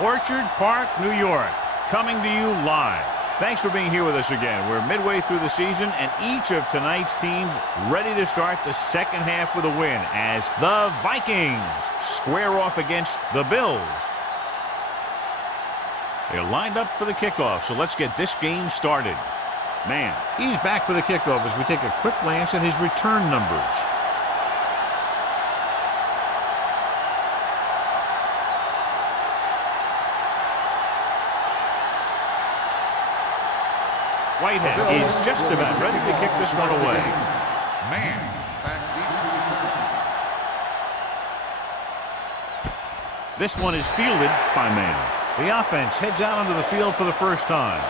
Orchard Park, New York, coming to you live. Thanks for being here with us again. We're midway through the season, and each of tonight's teams ready to start the second half with a win as the Vikings square off against the Bills. They're lined up for the kickoff, so let's get this game started. Man, he's back for the kickoff as we take a quick glance at his return numbers. Whitehead is just about ready to kick this one away. Man, back deep to return. This one is fielded by Man. The offense heads out onto the field for the first time.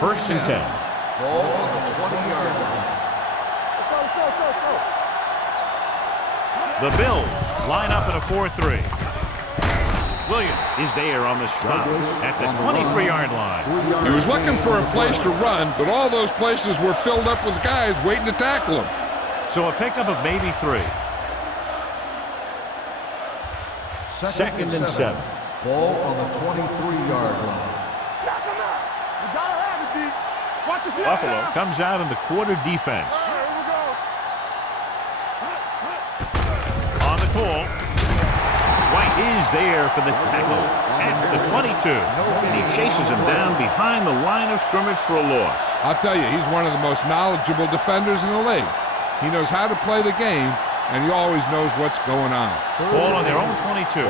First and 10. Ball on the 20-yard line. The Bills line up in a 4-3. Williams is there on the stop at the 23-yard line. He was looking for a place to run, but all those places were filled up with guys waiting to tackle him. So a pickup of maybe 3. Second and 7. Ball on the 23-yard line. Buffalo comes out in the quarter defense. On the call, White is there for the tackle at the 22. And he chases him down behind the line of scrimmage for a loss. I'll tell you, he's one of the most knowledgeable defenders in the league. He knows how to play the game, and he always knows what's going on. Ball on their own 22.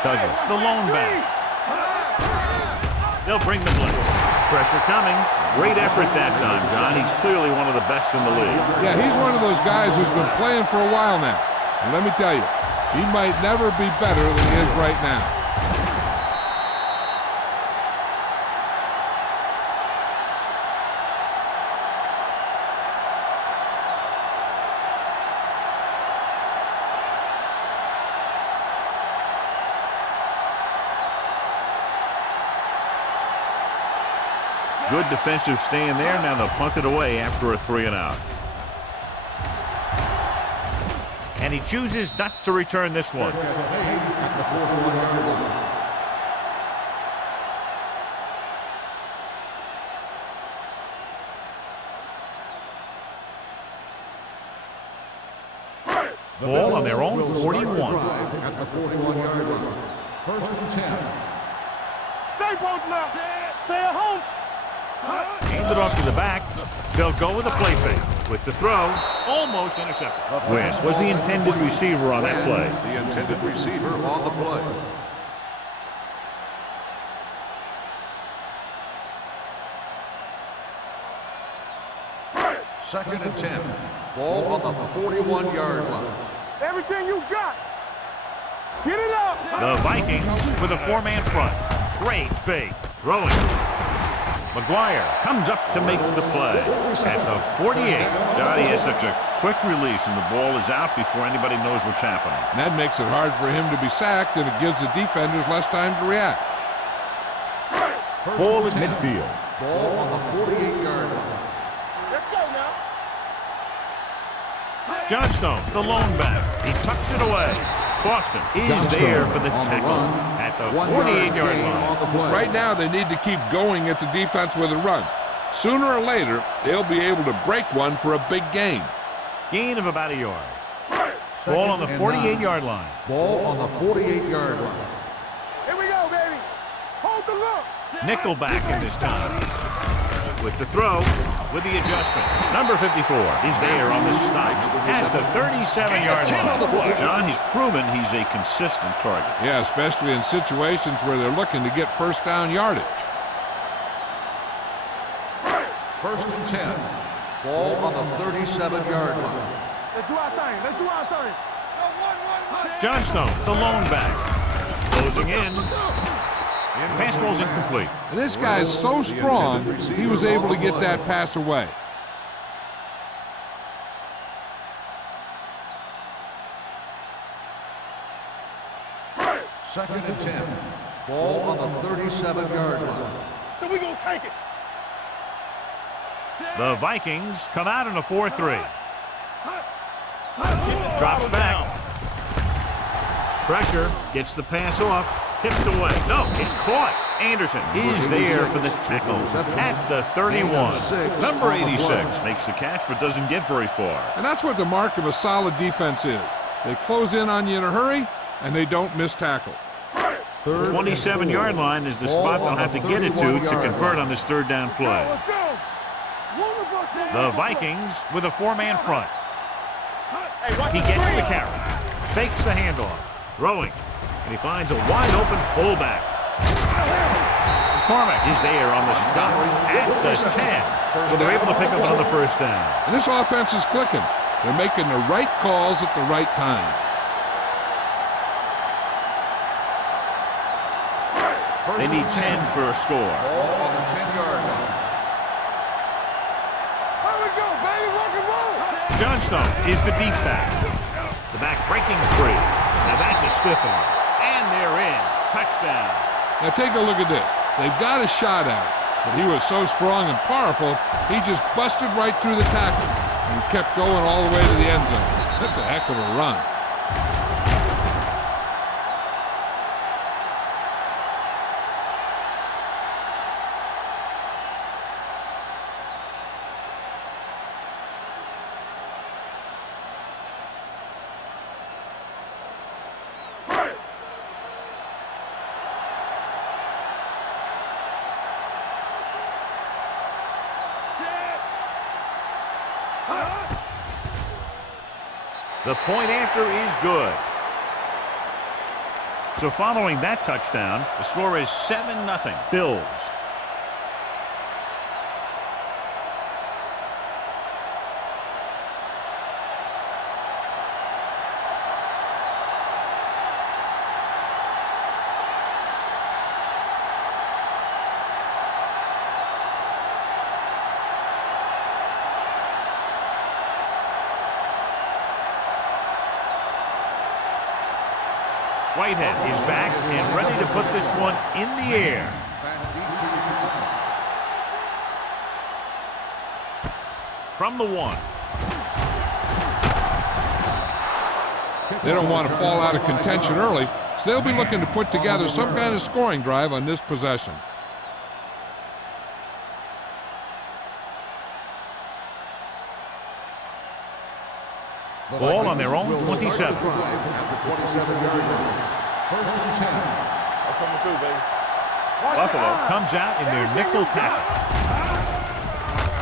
Douglas, the lone back. They'll bring the blitz. Pressure coming. Great effort that time, John. He's clearly one of the best in the league. Yeah, he's one of those guys who's been playing for a while now. And let me tell you, he might never be better than he is right now. Good defensive stand there. Now they'll punt it away after a 3-and-out. And he chooses not to return this one. Ball on their own 41. At the 41-yard line. First and 10. Stay both left. Stay at home. Hand it off to the back. They'll go with a play fake. With the throw, almost intercepted. West was the intended receiver on that play. The intended receiver on the play. Second and 10. Ball on the 41-yard line. Everything you got. Get it up. The Vikings with a 4-man front. Great fake. Throwing. McGuire comes up to make the play at the 48. Johnny has such a quick release, and the ball is out before anybody knows what's happening. And that makes it hard for him to be sacked, and it gives the defenders less time to react. Ball at midfield. Ball on the 48-yard line. Let's go now. Johnstone, the lone back. He tucks it away. Boston is there for the tackle at the 48-yard line. Right now, they need to keep going at the defense with a run. Sooner or later, they'll be able to break one for a big gain. Gain of about a yard. Ball on the 48-yard line. Ball on the 48-yard line. Here we go, baby. Hold the look. Nickelback in this time. With the throw, with the adjustment. Number 54 is there on the stop at the 37-yard line. John, he's proven he's a consistent target. Yeah, especially in situations where they're looking to get first down yardage. First and 10. Ball on the 37-yard line. Let's do our thing. Let's do our thing. Johnstone, the lone back. Closing in. Pass ball's incomplete. And this guy is so strong, he was able to get that pass away. Second and 10. Ball on the 37-yard line. So we gonna take it. The Vikings come out in a 4-3. Drops back. Pressure, gets the pass off, tipped away. No, it's caught. Anderson is there for the tackle at the 31. Number 86 makes the catch but doesn't get very far. And that's what the mark of a solid defense is. They close in on you in a hurry, and they don't miss tackle. 27-yard line is the spot they'll have to get it to convert on this third down play. Let's go. The Vikings with a four-man front. He gets the carry, fakes the handoff, throwing, and he finds a wide-open fullback. McCormick is there on the stop at the 10, so they're able to pick up another first down. And this offense is clicking. They're making the right calls at the right time. They need 10 for a score. Ball on the 10-yard line. There we go, baby. Rock and roll. Johnstone is the deep back. The back breaking free. Now that's a stiff one. And they're in. Touchdown. Now take a look at this. They've got a shot at it, but he was so strong and powerful, he just busted right through the tackle and kept going all the way to the end zone. That's a heck of a run. The point after is good. So following that touchdown, the score is 7-0. Bills. Whitehead is back and ready to put this one in the air. From the 1. They don't want to fall out of contention early, so they'll be looking to put together some kind of scoring drive on this possession. Ball on their own 27. At the 27-yard line. First and 10. I'm coming through, baby. Buffalo comes out in their nickel package.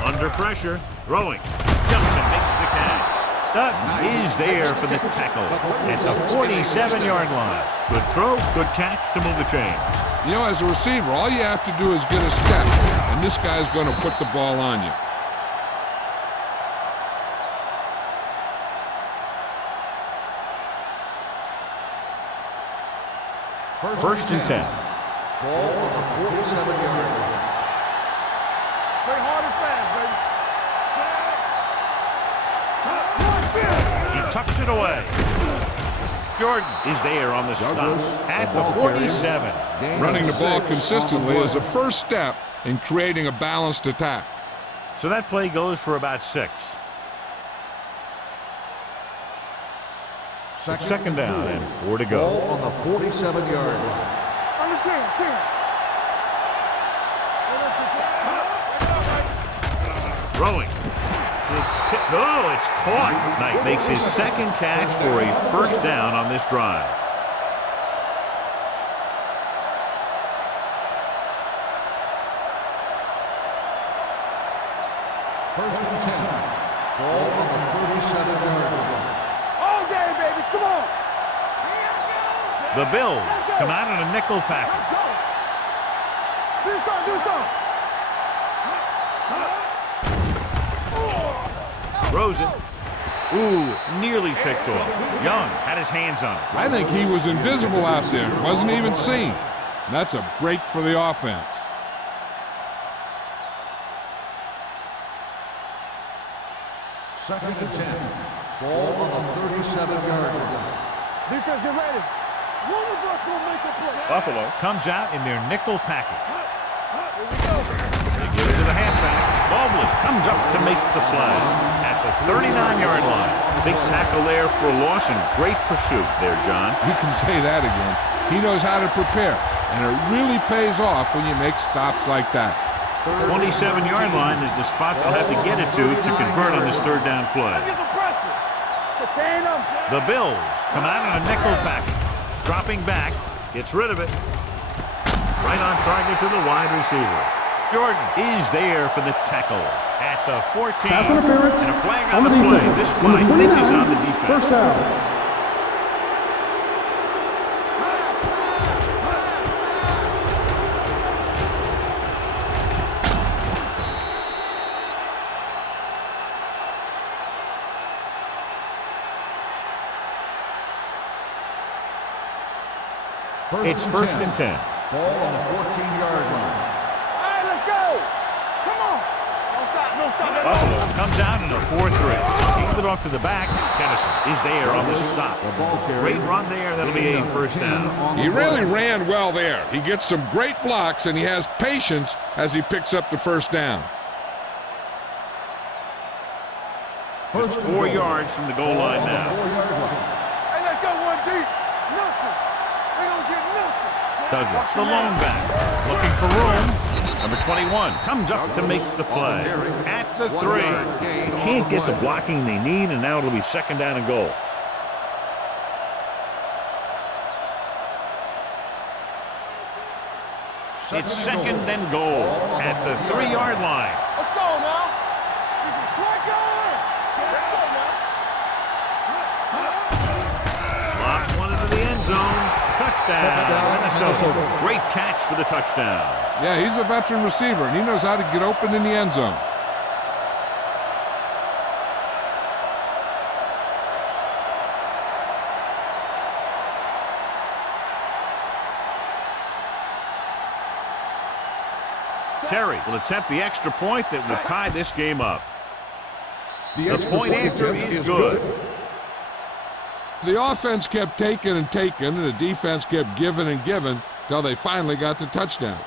Under pressure, throwing. Jumps and makes the catch. Dutton is there for the tackle at the 47-yard line. Good throw, good catch to move the chains. You know, as a receiver, all you have to do is get a step, and this guy's going to put the ball on you. First and 10. Ball on the 47-yard line. Play hard and fast, baby. He tucks it away. Jordan is there on the stop at the 47. Running the ball consistently is a first step in creating a balanced attack. So that play goes for about 6. Second down and 4 to go. Ball on the 47-yard line. On the 10. Throwing. No, it's caught. Knight makes his second catch for a first down on this drive. First and 10. Ball on the 47-yard line. All day, baby. Come on. The Bills come out in a nickel package. Let's go. Do something. Throws it. Ooh, nearly picked off. Young had his hands on it. I think he was invisible out there. Wasn't even seen. That's a break for the offense. Second and 10. Ball on the 37-yard line. Defense, get ready. One of us will make a play. Buffalo comes out in their nickel package. They give it to the halfback. Mobley comes up to make the play at the 39-yard line. Big tackle there for a loss and great pursuit there, John. You can say that again. He knows how to prepare, and it really pays off when you make stops like that. 27-yard line is the spot they'll have to get it to convert on this third down play. The Bills come out in a nickel package. Dropping back, gets rid of it. Right on target to the wide receiver. Jordan is there for the tackle at the 14. Pass interference and a flag on the play. defense. This one, I think, is on the defense. First down. It's first and 10. Ball on the 14-yard line. All right, let's go. Come on. Don't stop. Buffalo comes out in a 4-3. Hands it off to the back. Tennyson is there on the stop. Great run there. That'll be a first down. He really ran well there. He gets some great blocks, and he has patience as he picks up the first down. Just 4 yards from the goal line now. Hey, let's go one deep. Nothing. We don't get nothing. Douglas, the lone back, looking for room. Number 21 comes up to make the play at the 3. They can't get the blocking they need, and now it'll be second down and goal. It's second and goal at the 3-yard line. Let's go now. Let's go. Lobs one into the end zone. Touchdown, Minnesota. Great catch for the touchdown. Yeah, he's a veteran receiver, and he knows how to get open in the end zone. Terry will attempt the extra point that will tie this game up. The point after is good. The offense kept taking and taking, and the defense kept giving and giving till they finally got the touchdown.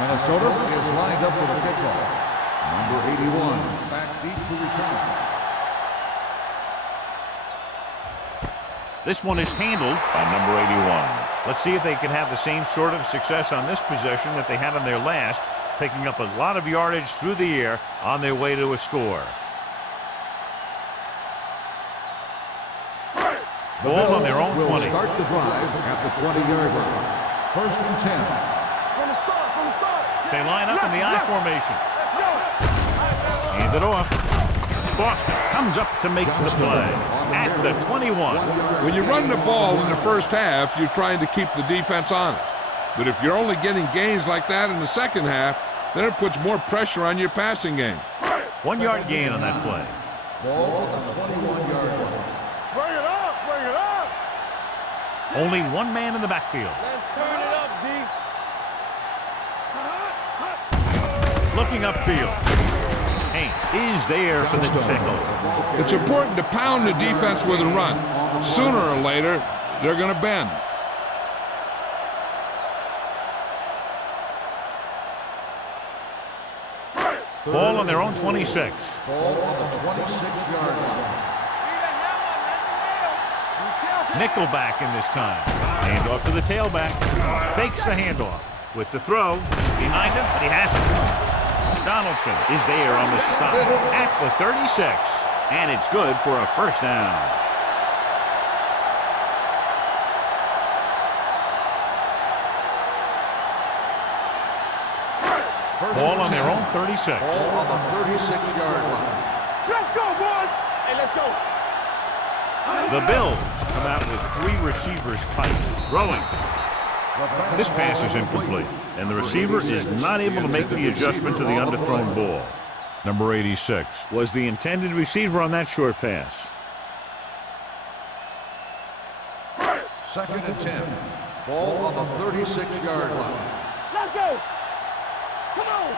Minnesota is lined up for the kickoff. Number 81, back deep to return. This one is handled by number 81. Let's see if they can have the same sort of success on this possession that they had on their last, picking up a lot of yardage through the air on their way to a score. Ball on their own 20. Will start the drive at the 20-yard line. First and 10. They line up in the I formation. Hand it off. Boston comes up to make the play at the 21. When you run the ball in the first half, you're trying to keep the defense honest. But if you're only getting gains like that in the second half, then it puts more pressure on your passing game. 1 yard gain on that play. Ball on the 21-yard line. Bring it up. Bring it up. Only one man in the backfield. Let's turn it up, D. Looking upfield. Hank is there for the tackle. It's important to pound the defense with a run. Sooner or later, they're going to bend. Ball on their own 26. Ball on the 26-yard line. Nickelback in this time. Hand off to the tailback. Fakes the handoff. With the throw. Behind him, but he has it. Donaldson is there on the stop at the 36. And it's good for a first down. Ball on their own 36. Ball on the 36-yard line. Let's go, boys. Hey, let's go. The Bills come out with 3 receivers tight. Throwing. This pass is incomplete, and the receiver is not able to make the adjustment to the underthrown ball. Number 86 was the intended receiver on that short pass. 2nd and 10. Ball on the 36-yard line. Let's go. Come on.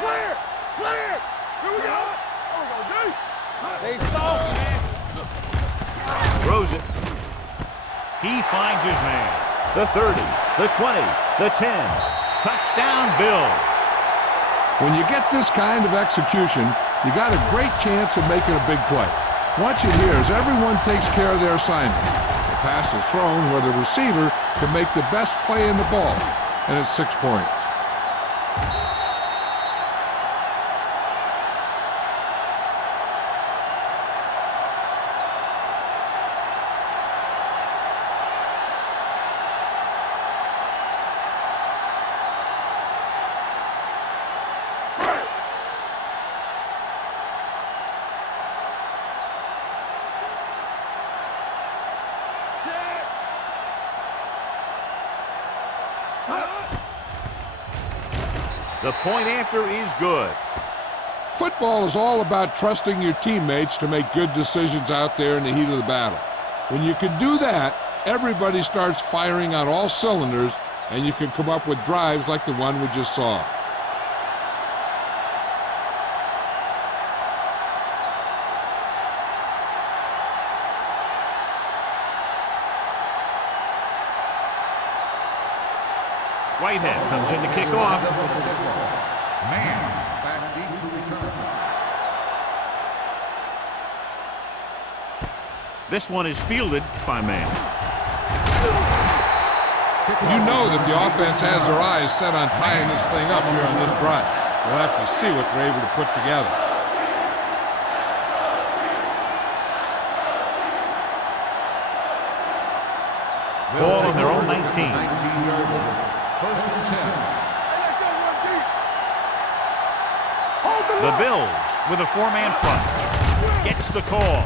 Clear. Clear. Here we go. They soft, man. Throws it. He finds his man. The 30, the 20, the 10. Touchdown, Bills. When you get this kind of execution, you got a great chance of making a big play. Watch it here as everyone takes care of their assignment. The pass is thrown where the receiver can make the best play in the ball, and it's 6 points. The point after is good. Football is all about trusting your teammates to make good decisions out there in the heat of the battle. When you can do that, everybody starts firing on all cylinders, and you can come up with drives like the one we just saw. Whitehead comes in to kick off. Man back deep to return. This one is fielded by Man. You know that the offense has their eyes set on tying this thing up here on this drive. We'll have to see what they're able to put together. Ball on their own 19. 19-yard line. 1st and 10. The Bills with a 4-man front. Gets the call.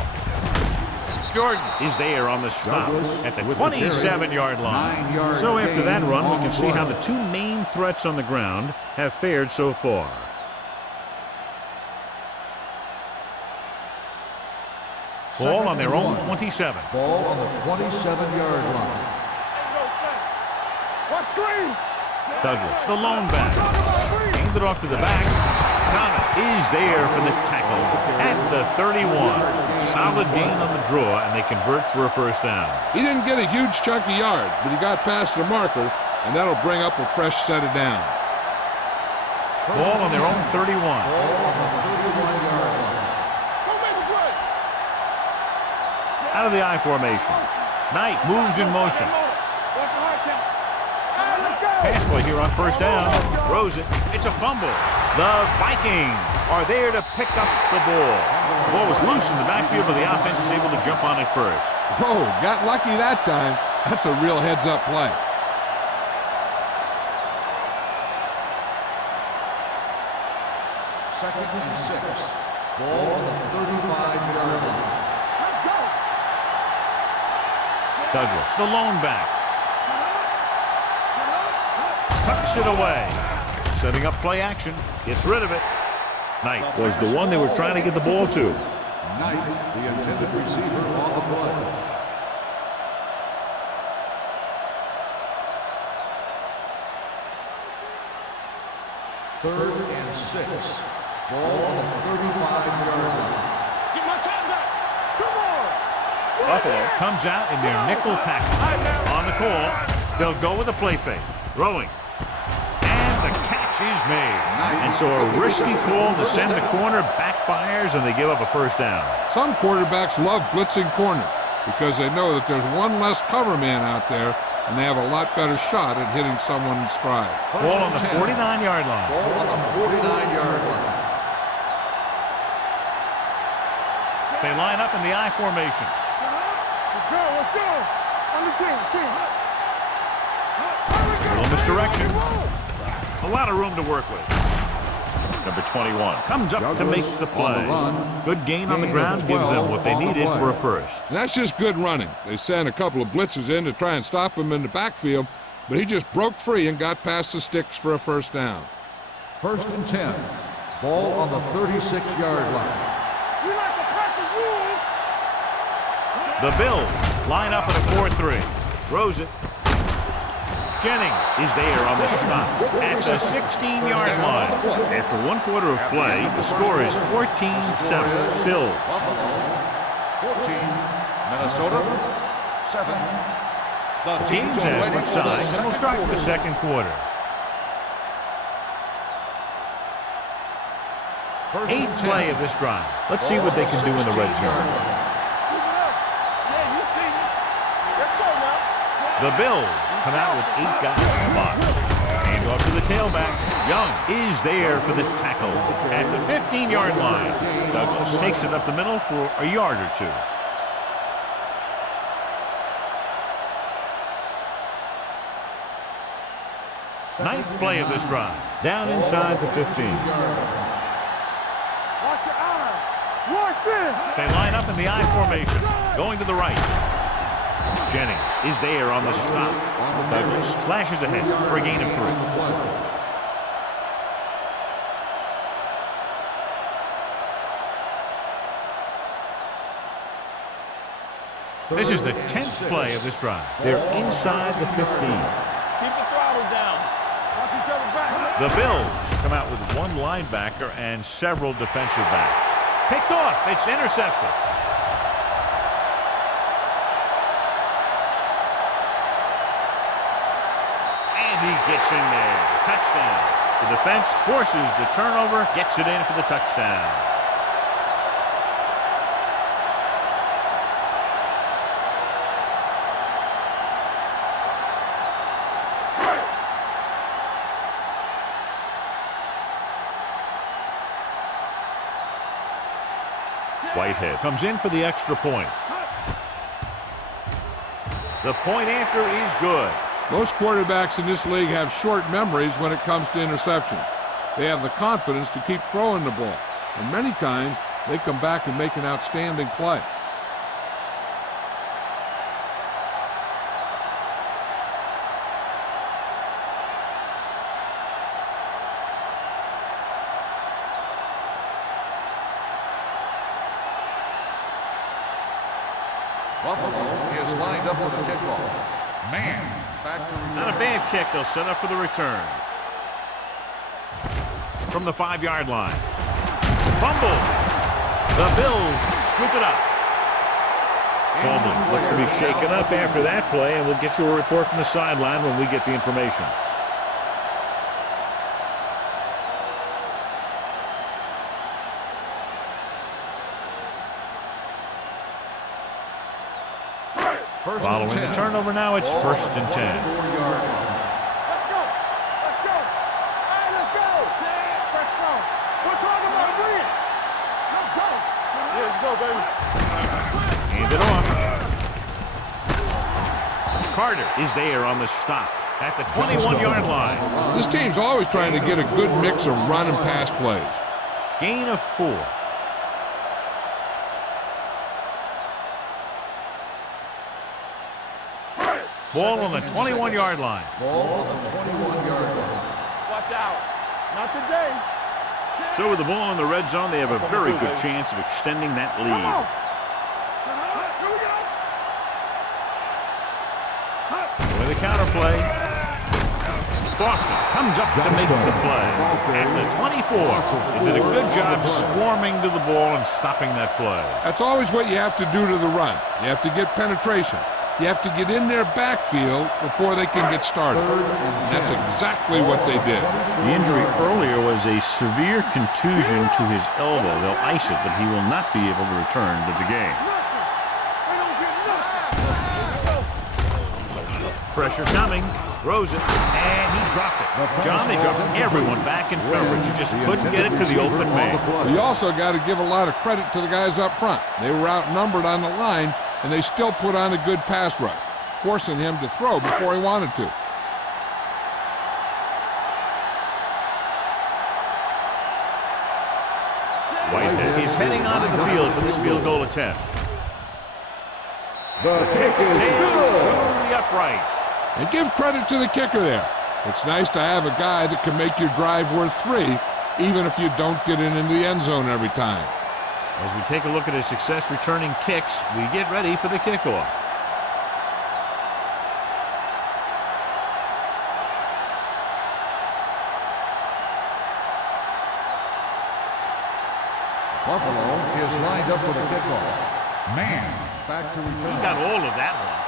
Jordan is there on the stop at the 27-yard line. So after that run, we can see how the 2 main threats on the ground have fared so far. Ball on their own 27. Ball on the 27-yard line. What screen? Douglas, the lone back. Handed off to the back. Thomas is there for the tackle at the 31. Solid gain on the draw, and they convert for a 1st down. He didn't get a huge chunk of yards, but he got past the marker, and that'll bring up a fresh set of downs. Ball on their own 31. Ball on the 31-yard line. Don't make a play. Out of the I formation. Knight moves in motion. Watch the hard count. Let's go. Pass play here on 1st down. Throws it. It's a fumble. The Vikings are there to pick up the ball. The ball was loose in the backfield, but the offense is able to jump on it first. Whoa, got lucky that time. That's a real heads-up play. Second and 6. Ball on the 35-yard line. Let's go. Douglas, the lone back. Tucks it away. Setting up play action. Gets rid of it. Knight was the one they were trying to get the ball to. Knight, the intended receiver on the play. Third and 6. Ball on the 35-yard line. Get my top back. Come on. Buffalo comes out in their nickel package. On the call, they'll go with a play fake. Throwing. And the catch is made. And so a risky call to send the corner backfires, and they give up a 1st down. Some quarterbacks love blitzing corner because they know that there's one less cover man out there, and they have a lot better shot at hitting someone in stride. Ball on the 49-yard line. Ball on the 49-yard line. They line up in the I formation. Let's go. Let's go. On the team. A little misdirection. A lot of room to work with. Number 21 comes up to make the play. Good gain on the ground gives them what they needed for a first. And that's just good running. They sent a couple of blitzes in to try and stop him in the backfield, but he just broke free and got past the sticks for a first down. 1st and 10. Ball on the 36-yard line. We like to practice rules. The Bills line up at a 4-3. Throws it. Jennings is there on the stop at the 16-yard line. After 1 quarter of play, the score is 14-7. Bills. 14. Minnesota. 7. The teams have switched sides, and we'll start the second quarter. 8th play of this drive. Let's see what they can do in the red zone. Yeah, you see it. Let's go now. The Bills come out with 8 guys in the box. Hand off to the tailback. Young is there for the tackle at the 15-yard line. Douglas takes it up the middle for a yard or 2. 9th play of this drive. Down inside the 15. Watch your eyes. Watch this. They line up in the I formation. Going to the right. Jennings is there on the stop. Douglas slashes ahead for a gain of 3. This is the 10th play of this drive. They're inside the 15. Keep the throttle down. Watch each other back. The Bills come out with 1 linebacker and several defensive backs. Picked off. It's intercepted. And he gets in there. Touchdown. The defense forces the turnover, gets it in for the touchdown. Whitehead comes in for the extra point. The point after is good. Most quarterbacks in this league have short memories when it comes to interceptions. They have the confidence to keep throwing the ball, and many times they come back and make an outstanding play. Buffalo is lined up for the kickoff. Man, back to return. Not a bad kick. They'll set up for the return. From the 5-yard line. Fumble. The Bills scoop it up. Baldwin looks to be shaken up after that play, and we'll get you a report from the sideline when we get the information. Following the turnover now, it's 1st and 10. Let's go. Let's go. All right, let's go. Let's go. We're talking about winning. Let's go. Yeah, let's go, baby. Hand it off. Carter is there on the stop at the 21-yard line. This team's always trying to get a good mix of run and pass plays. Gain of 4. Ball on the 21-yard line. Ball on the 21-yard line. Watch out. Not today. So with the ball in the red zone, they have a very good chance of extending that Come lead. on. Here we go. With the counter play, Boston comes up to make the play. At the 24, they did a good job swarming to the ball and stopping that play. That's always what you have to do to the run. You have to get penetration. You have to get in their backfield before they can get started. And that's exactly what they did. The injury earlier was a severe contusion to his elbow. They'll ice it, but he will not be able to return to the game. Pressure coming. Throws it, and he dropped it. John, they dropped everyone back in coverage. He just couldn't get it to the open man. You also got to give a lot of credit to the guys up front. They were outnumbered on the line, and they still put on a good pass rush, forcing him to throw before he wanted to. Whitehead is heading onto the field for this field goal attempt. The kick is Sails through good. the uprights. And give credit to the kicker there. It's nice to have a guy that can make your drive worth 3, even if you don't get into the end zone every time. As we take a look at his success returning kicks, we get ready for the kickoff. Buffalo is lined up for the kickoff. Man back to return. He got all of that one.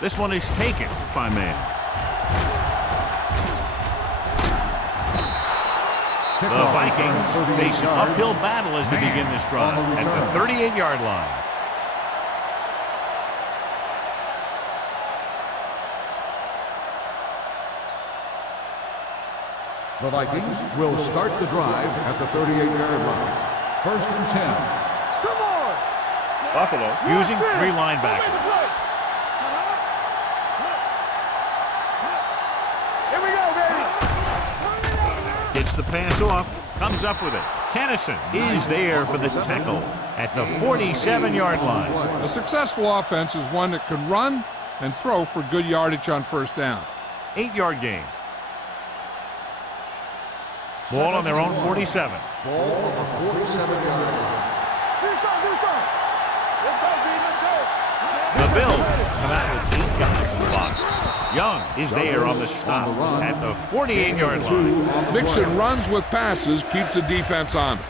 This one is taken by Man. The Vikings face an uphill battle as they begin this drive at the 38-yard line. The Vikings will start the drive at the 38-yard line. 1st and 10. Come on. Buffalo using 3 linebackers. Here we go, baby. Gets the pass off, comes up with it. Kennison is there for the tackle at the 47-yard line. A successful offense is one that can run and throw for good yardage on 1st down. 8-yard gain. Ball on their own 47. Ball on the 47-yard line. Do something. Let's go, B. Let's go. The Bills come out with 8 guys in the box. Young is there on the stop at the 48-yard line. Mixing runs with passes keeps the defense honest.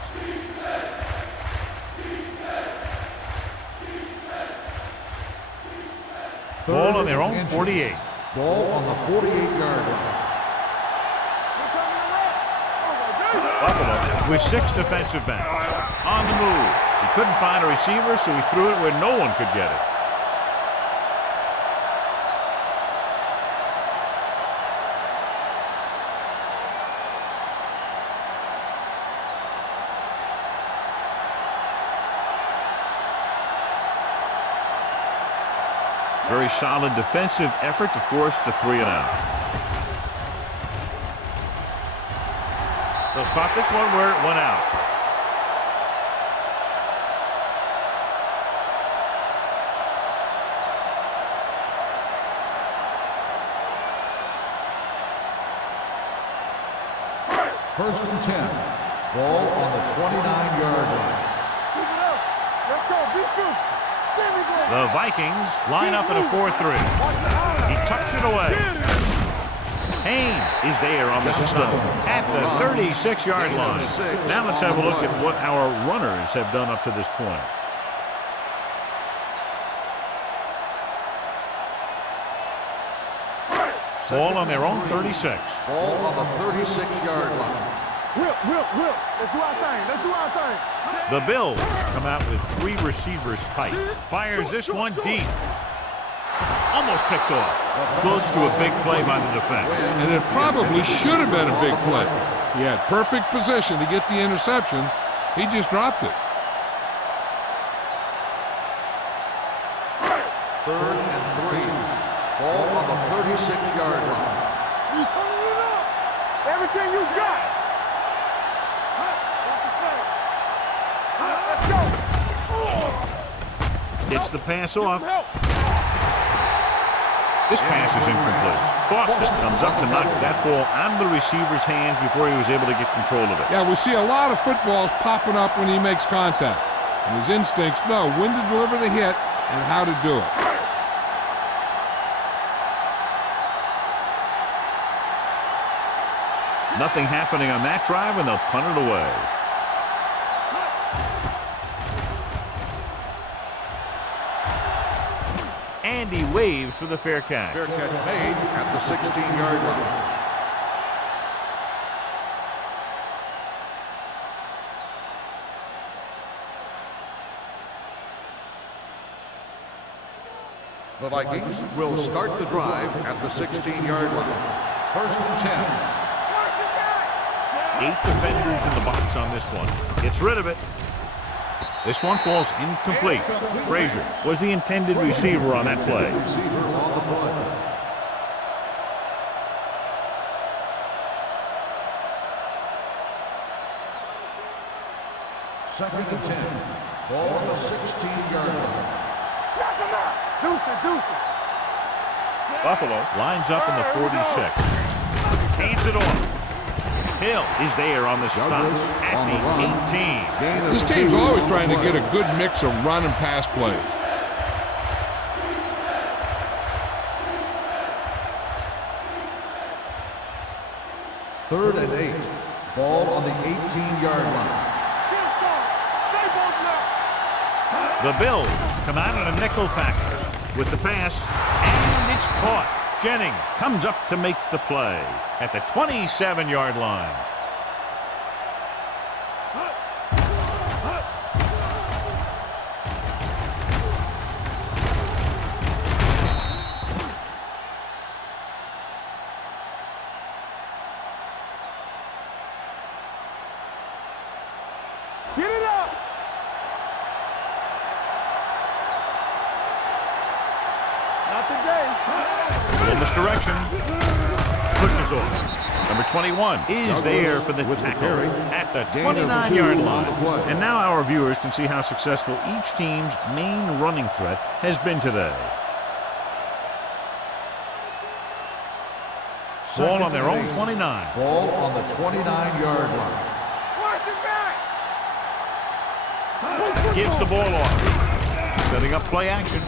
Ball on their own 48. Ball on the 48-yard line. Buffalo with 6 defensive backs. On the move. He couldn't find a receiver, so he threw it where no one could get it. Very solid defensive effort to force the 3 and out. They'll spot this one where it went out. First and 10. Ball on the 29-yard line. Keep it up. Let's go. Be good. The Vikings line up in a 4-3. He tucks it away. Haynes is there on the stop at the 36-yard line. Now let's have a look at what our runners have done up to this point. Ball on their own 36. Ball on the 36-yard line. Whip. Let's do our thing. The Bills come out with 3 receivers tight. Fires this one deep. Almost picked off. Close to a big play by the defense. And it probably should have been a big play. He had perfect position to get the interception. He just dropped it. 3rd and 3. Ball on the 36-yard line. You turn it up. Everything you got. Let's go. Gets the pass off. This pass is incomplete. Boston comes up to knock that ball out of the receiver's hands before he was able to get control of it. Yeah, we see a lot of footballs popping up when he makes contact. And his instincts know when to deliver the hit and how to do it. Nothing happening on that drive, and they'll punt it away. Andy waves for the fair catch. Fair catch made at the 16-yard line. The Vikings will start the drive at the 16-yard line. 1st and 10. 8 defenders in the box on this one. Gets rid of it. This one falls incomplete. Frazier was the intended receiver on that play. Receiver on the play. Second and 10. Ball on the 16-yard line. Deuce it. Buffalo lines up in the 46. Hands it off. Hill is there on the stop at the 18. This team's always trying to get a good mix of run and pass plays. Third and 8. Ball on the 18-yard line. The Bills come out in a nickel package with the pass, and it's caught. Jennings comes up to make the play at the 27-yard line. Get it up. Not today. Little misdirection. Pushes off. Number 21 is there for the tackle at the 29-yard line. And now our viewers can see how successful each team's main running threat has been today. Ball on their own 29. Ball on the 29-yard line. Watch it back. Gives the ball off. Setting up play action.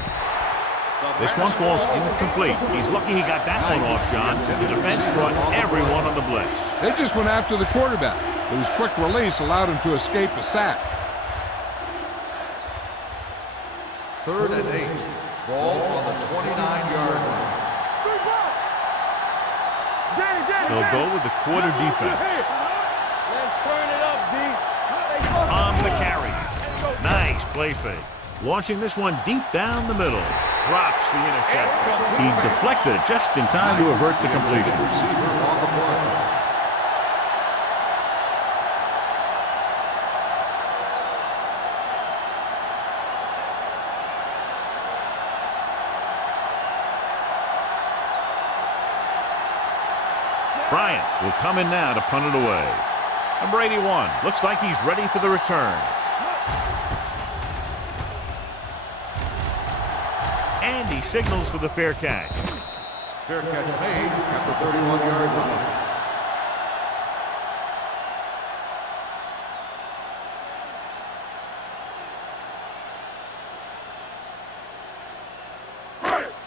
This one falls incomplete. He's lucky he got that one off, John. The defense brought everyone on the blitz. They just went after the quarterback. His quick release allowed him to escape a sack. Third and 8. Ball on the 29-yard line. They'll go with the quarter defense. Let's turn it up, D. On the carry. Nice play fake. Launching this one deep down the middle. Drops the interception. He deflected it just in time to avert the completion. Receiver on the play. Bryant will come in now to punt it away. Number 81 looks like he's ready for the return. And he signals for the fair catch. Fair catch made at the 31-yard line.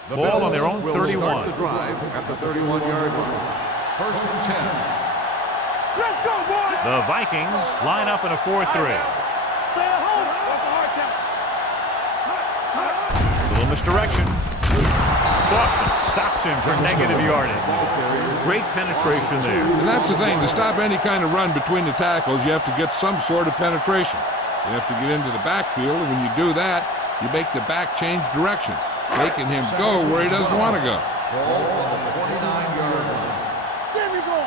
The Ball on their own will 31. Start the drive at the 31-yard line. First and 10. Let's go, boys. The Vikings line up in a 4-3. Stay at home. What's the hard count? Little misdirection. Boston stops him for negative yardage. Great penetration there. And that's the thing. To stop any kind of run between the tackles, you have to get some sort of penetration. You have to get into the backfield, and when you do that, you make the back change direction, making him go where he doesn't want to go. Ball on the 29-yard line. There we go.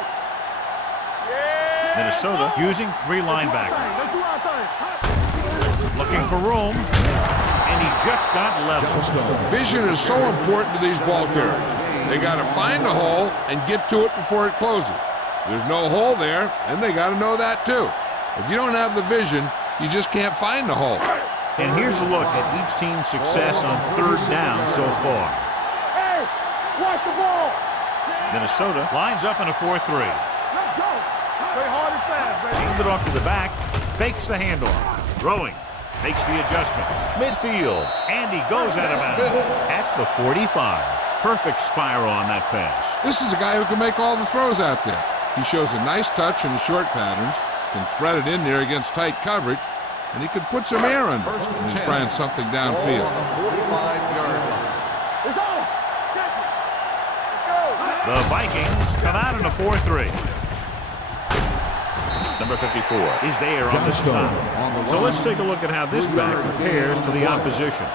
Yeah. Minnesota using 3 linebackers. Let's do our thing. Looking for room. And he just got leveled. Vision is so important to these ball carriers. They got to find a hole and get to it before it closes. There's no hole there, and they got to know that too. If you don't have the vision, you just can't find the hole. And here's a look at each team's success on 3rd down so far. Hey, watch the ball. Minnesota lines up in a 4-3. Let's go. Play hard and fast, baby. Hands it off to the back. Fakes the handoff. Throwing. Makes the adjustment. Midfield. And he goes out of bounds at the 45. Perfect spiral on that pass. This is a guy who can make all the throws out there. He shows a nice touch in the short patterns, can thread it in there against tight coverage, and he can put some air under it when he's trying something downfield. Ball on the 45-yard line. It's on. Check it. Let's go. The Vikings come out in a 4-3. Number 54 is there on the stop. So let's take a look at how this back compares to the opposition.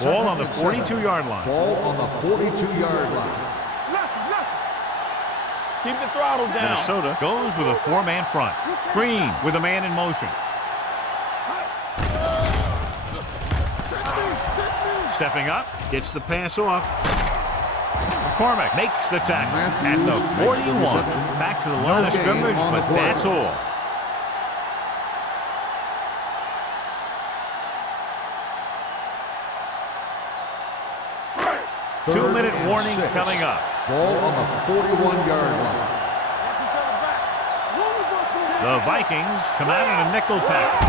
Ball on the 42-yard line. Ball on the 42-yard line. Keep the throttle down. Minnesota goes with a 4-man front. Green with a man in motion. Stepping up, gets the pass off. McCormick makes the tackle at the 41. Back to the line of scrimmage, but that's all. Two-minute warning coming up. Ball on the 41-yard line. The Vikings come out in a nickel package.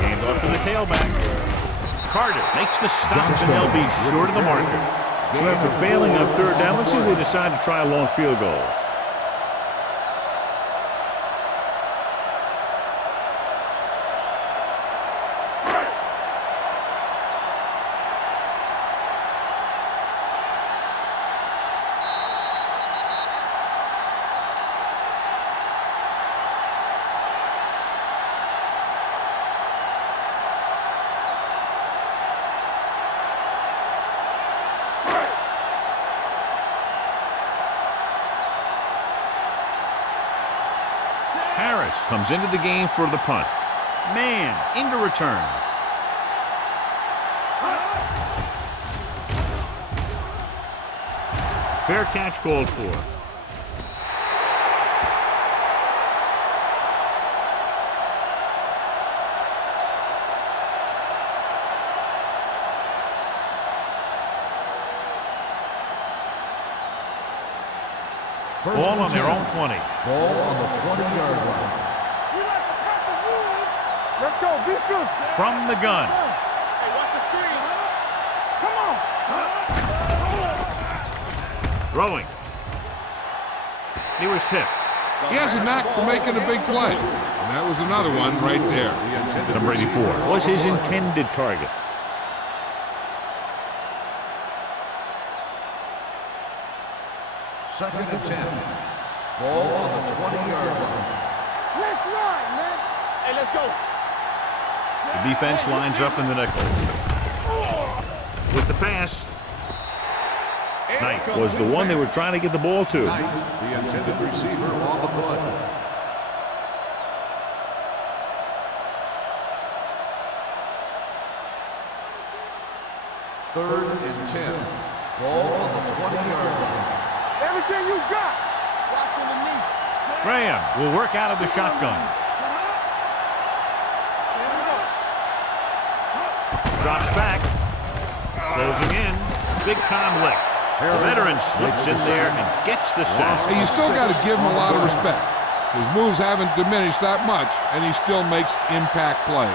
Hand off to the tailback. Carter makes the stop, and they'll be short of the marker. So after failing on third down, let's see if they decide to try a long field goal. Harris comes into the game for the punt. Man into return. Fair catch called for. Ball on their own 20. Ball on the 20-yard line. Let's go, be good. From the gun. Hey, watch the screen. Come on. Throwing. He was tipped. He has a knack for making a big play. And that was another one right there. Number 84 was his intended target. Second and 10. Ball on the 20-yard line. Let's run, man. Hey, let's go. The defense lines up in the nickel. With the pass. Knight was the one they were trying to get the ball to. Knight, the intended receiver on the play. Third and 10. Ball on the 20-yard line. Everything you got. Watch underneath. Graham will work out of the shotgun. Drops back. Closing in. Big time lick. The veteran slips in there and gets the sack. Hey, you still got to give him a lot of respect. His moves haven't diminished that much, and he still makes impact plays.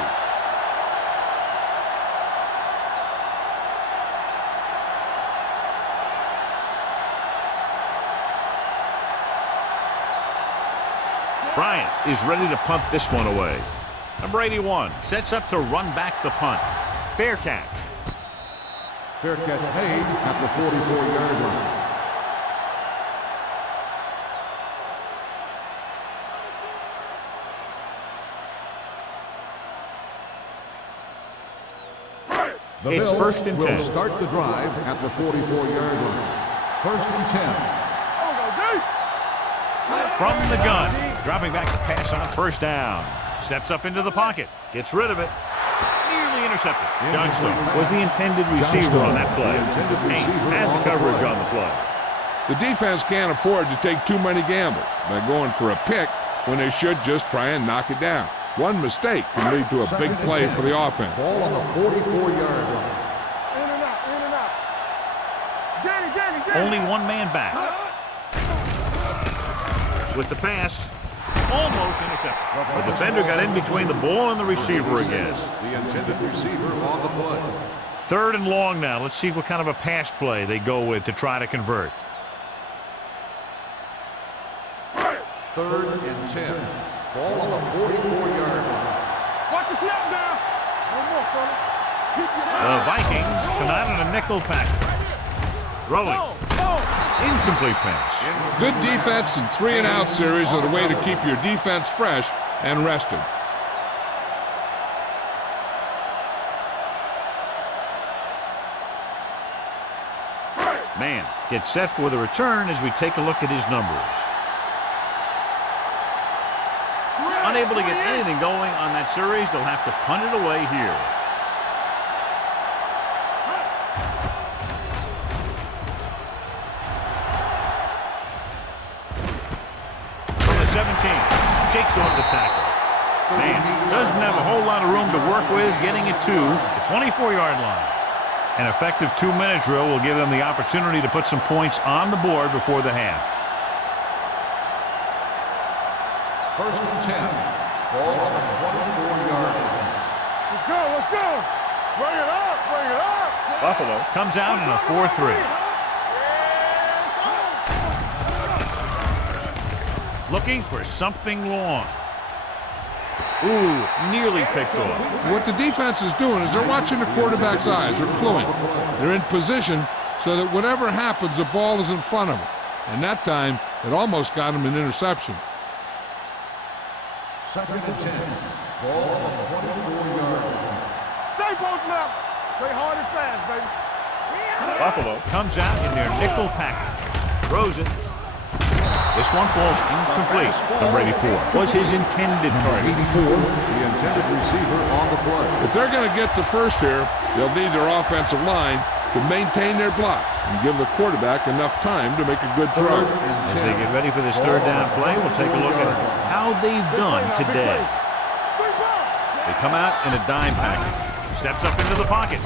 Bryant is ready to punt this one away. Number 81 sets up to run back the punt. Fair catch. Fair catch made at the 44-yard line. The It's Bills first and 10. will start the drive at the 44-yard line. First and 10. From the gun. Dropping back to pass on first down. Steps up into the pocket. Gets rid of it. Nearly intercepted. Johnstone was the intended receiver on that play. Hank had the coverage on the play. The defense can't afford to take too many gambles by going for a pick when they should just try and knock it down. One mistake can lead to a big play for the offense. Ball on the 44-yard line. In and out, in and out. Danny. Only one man back. With the pass, almost intercepted. The defender got in between the ball and the receiver again. The intended receiver on the play. Third and long now. Let's see what kind of a pass play they go with to try to convert. Third and 10. Ball on the 44-yard line. Watch the snap down. One more, son. The Vikings come out in a nickel package. Throwing. Incomplete pass. Good defense and 3-and-out series are the way to keep your defense fresh and rested. Man gets set for the return as we take a look at his numbers. Unable to get anything going on that series, they'll have to punt it away here. shakes off the tackle. Man, doesn't have a whole lot of room to work with, getting it to the 24-yard line. An effective 2-minute drill will give them the opportunity to put some points on the board before the half. First and 10. Ball on the 24-yard line. Let's go, let's go. Bring it up, bring it up. Buffalo comes out in a 4-3. Looking for something long. Ooh, nearly picked off. What the defense is doing is they're watching the quarterback's eyes. They're cluing. They're in position so that whatever happens, the ball is in front of them. And that time, it almost got him an interception. Second and 10. Ball on the 24-yard line. Stay posted up. Stay hard and fast, baby. Buffalo comes out in their nickel package. Throws it. This one falls incomplete. Number 84 was his intended target. 84, the intended receiver on the play. If they're going to get the first here, they'll need their offensive line to maintain their block and give the quarterback enough time to make a good throw. As they get ready for this third down play, we'll take a look at how they've done today. They come out in a dime package. Steps up into the pocket.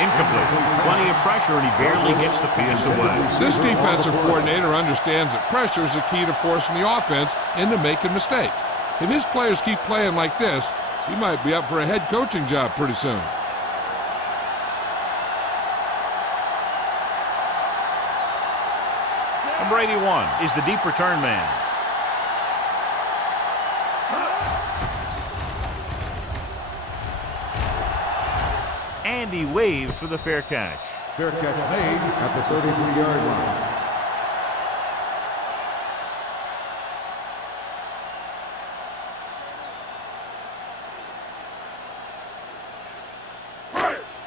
Incomplete. Plenty of pressure, and he barely gets the pass away. This defensive coordinator understands that pressure is the key to forcing the offense into making mistakes. If his players keep playing like this, he might be up for a head coaching job pretty soon. Number 81 is the deep return man. And he waves for the fair catch. Fair catch made at the 33-yard line.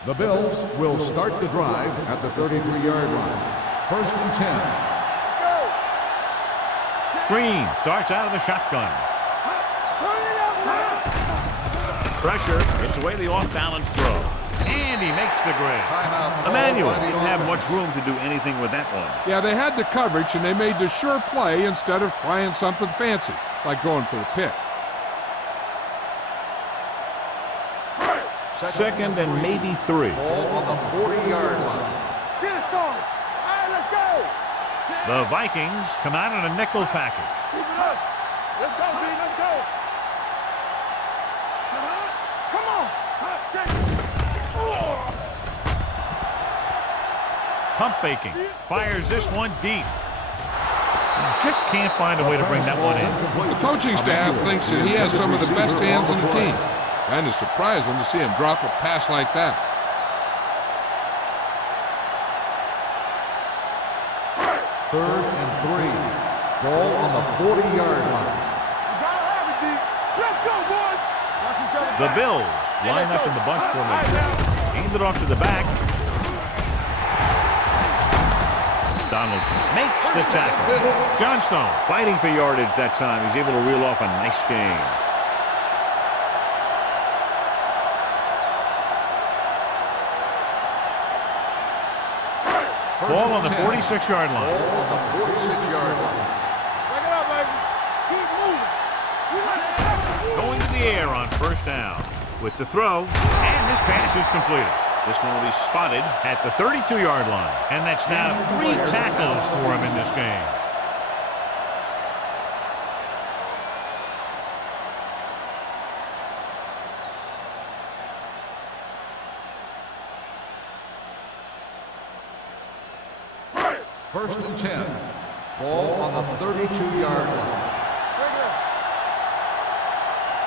The Bills will start the drive at the 33-yard line. First and 10. Green starts out of the shotgun. Pressure gets away the off-balance throw. And he makes the grab. Emmanuel didn't have much room to do anything with that one. Yeah, they had the coverage, and they made the sure play instead of trying something fancy, like going for the pick. Second and maybe 3. Ball on the 40-yard line. Get it, son. All right, let's go. The Vikings come out in a nickel package. Keep it up. Let's go, B. Let's go. Come on. Check it. Pump faking. Fires this one deep. Just can't find a way to bring that one in. The coaching staff thinks that he has some of the best hands in the team. Kind of surprising to see him drop a pass like that. Third and 3. Ball on the 40-yard line. You gotta have it, D. Let's go, boys. Watch each other The back. Bills line up in the bunch formation. Hand it off to the back. Donaldson makes the tackle. Johnstone fighting for yardage that time. He's able to reel off a nice gain. Ball on the 46-yard line. Ball on the 46-yard line. Break it up, baby. Keep moving. You like it. Going to the air on first down. With the throw, and this pass is completed. This one will be spotted at the 32-yard line. And that's now 3 tackles for him in this game. First and 10. Ball on the 32-yard line.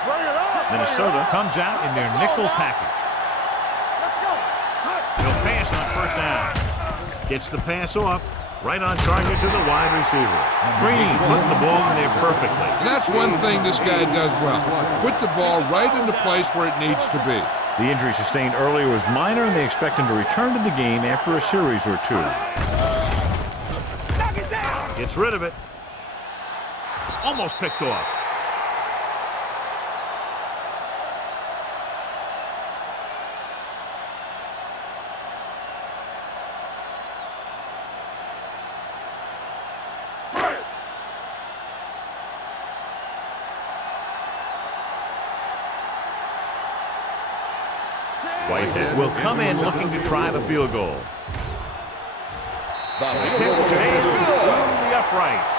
Bring it up. Minnesota comes out in their nickel package. He'll pass on first down. Gets the pass off. Right on target to the wide receiver. Green put the ball in there perfectly. And that's one thing this guy does well. Put the ball right into place where it needs to be. The injury sustained earlier was minor, and they expect him to return to the game after a series or 2. Gets rid of it. Almost picked off. Whitehead will come in looking to try the field goal. The The field kick goal sails through the uprights.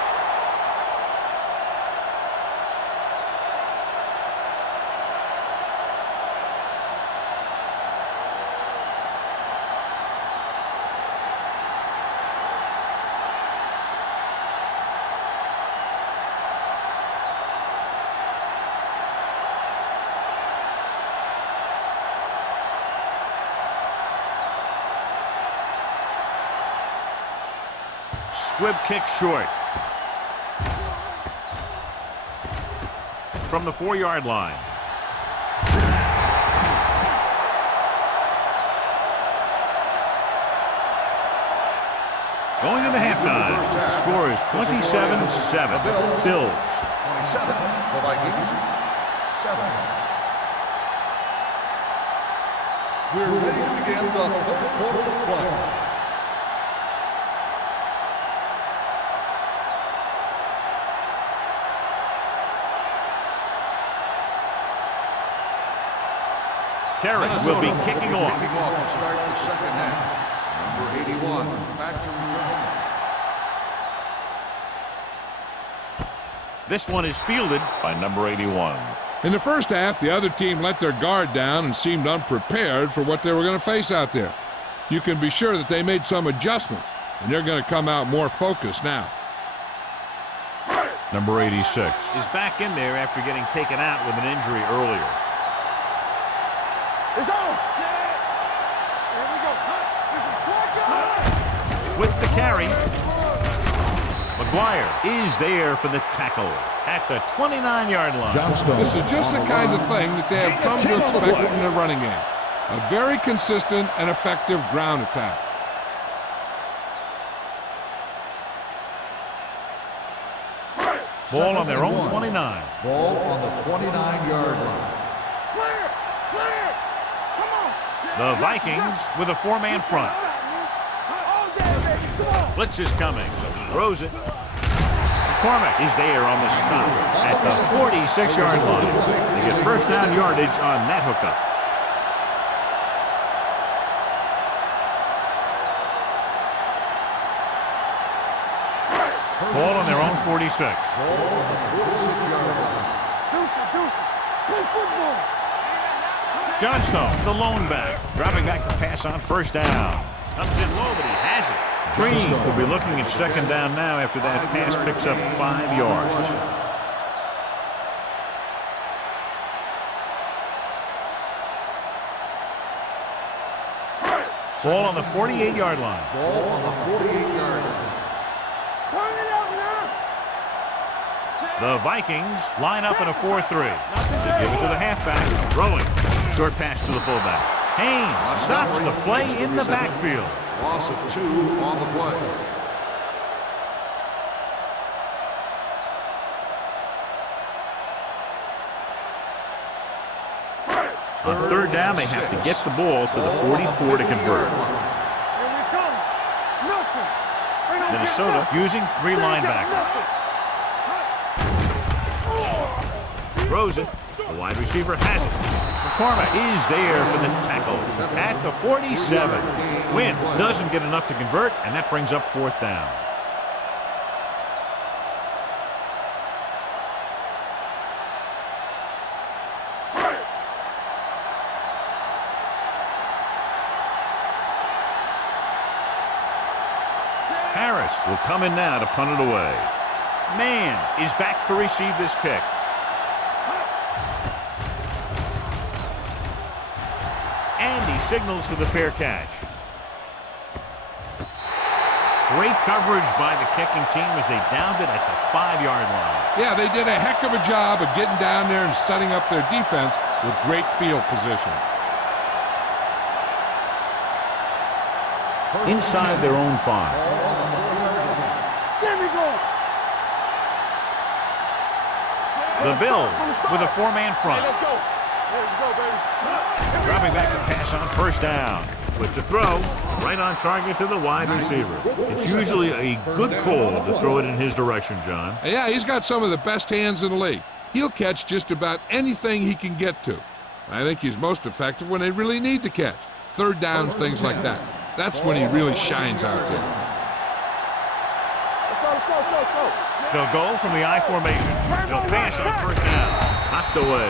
Squib kick short. From the 4-yard line. Going into halftime. The score is 27-7. Bills. 27. The Vikings. 7. We're ready to begin the third quarter of play. Terry will be kicking off. Kicking off to start the second half. Number 81, back to return. This one is fielded by number 81. In the first half, the other team let their guard down and seemed unprepared for what they were going to face out there. You can be sure that they made some adjustments, and they're going to come out more focused now. Number 86 is back in there after getting taken out with an injury earlier. It's on. Here we go. With the carry, McGuire is there for the tackle at the 29-yard line. This is just the kind of thing that they have come to expect from their running game. A very consistent and effective ground attack. Ball on their own 29. Ball on the 29-yard line. Clear. Clear. Come on. The Vikings with a 4-man front. All day, baby. Come on. Blitz is coming. Throws it. McCormick is there on the stop at the 46-yard line. They get first down yardage on that hookup. Ball on their own 46. Ball on the 46-yard line. Deuce. Play football. Johnstone, the lone back, dropping back to pass on first down. Comes in low, but he has it. Green will be looking at second down now after that pass picks up 5 yards. Ball on the 48-yard line. Ball on the 48-yard line. Turn it up now. The Vikings line up in a 4-3. They give it to the halfback, throwing. Short pass to the fullback. Haynes stops the play in the backfield. Loss of 2 on the play. On third down, they have to get the ball to the 44 to convert. Here we come. Nothing. They don't Minnesota get using 3 linebackers. Throws it. The wide receiver has it. McCormick is there for the tackle at the 47. Wynn doesn't get enough to convert, and that brings up 4th down. Harris will come in now to punt it away. Mann is back to receive this kick. And he signals for the fair catch. Great coverage by the kicking team as they downed it at the 5-yard line. Yeah, they did a heck of a job of getting down there and setting up their defense with great field position. Inside their own 5. There we go. The Bills with a 4-man front. Let's go. There we go, baby. Dropping back to pass on first down. With the throw, right on target to the wide receiver. It's usually a good call to throw it in his direction, John. Yeah, he's got some of the best hands in the league. He'll catch just about anything he can get to. I think he's most effective when they really need to catch. Third downs, things like that. That's when he really shines out there. Let's go. They'll go from the I formation. They'll pass on first down. Knocked away.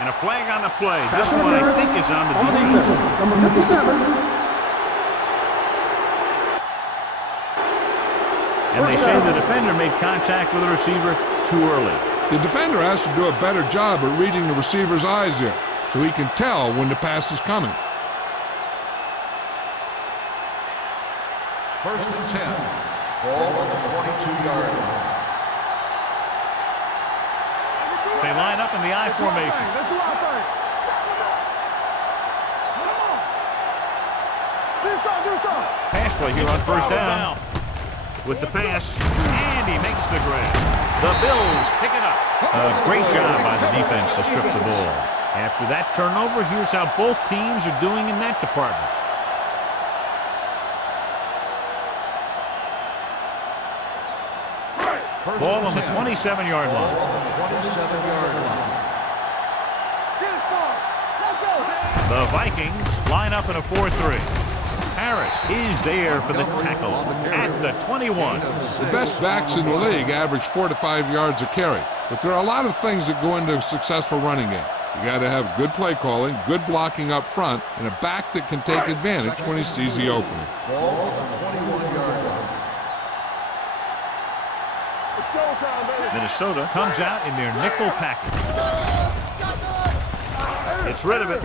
And a flag on the play. This one, I think, is on the defense. Number 57. And they say the defender made contact with the receiver too early. The defender has to do a better job at reading the receiver's eyes there, so he can tell when the pass is coming. First and 10. Ball on the 22-yard line. They line up in the I formation. Let's do our thing. Do something. Pass play here on first down. With the pass, and he makes the grab. The Bills pick it up. A great job by the defense to strip the ball. After that turnover, here's how both teams are doing in that department. Ball on the 27-yard line. Ball on the 27-yard line. Get it, son. Let's go. The Vikings line up in a 4-3. Harris is there for the tackle at the 21. The best backs in the league average 4 to 5 yards a carry, but there are a lot of things that go into a successful running game. You got to have good play calling, good blocking up front, and a back that can take advantage when he sees the opening. Ball on the 21-yard line. It's showtime, baby. Minnesota comes out in their nickel package. It's rid of it.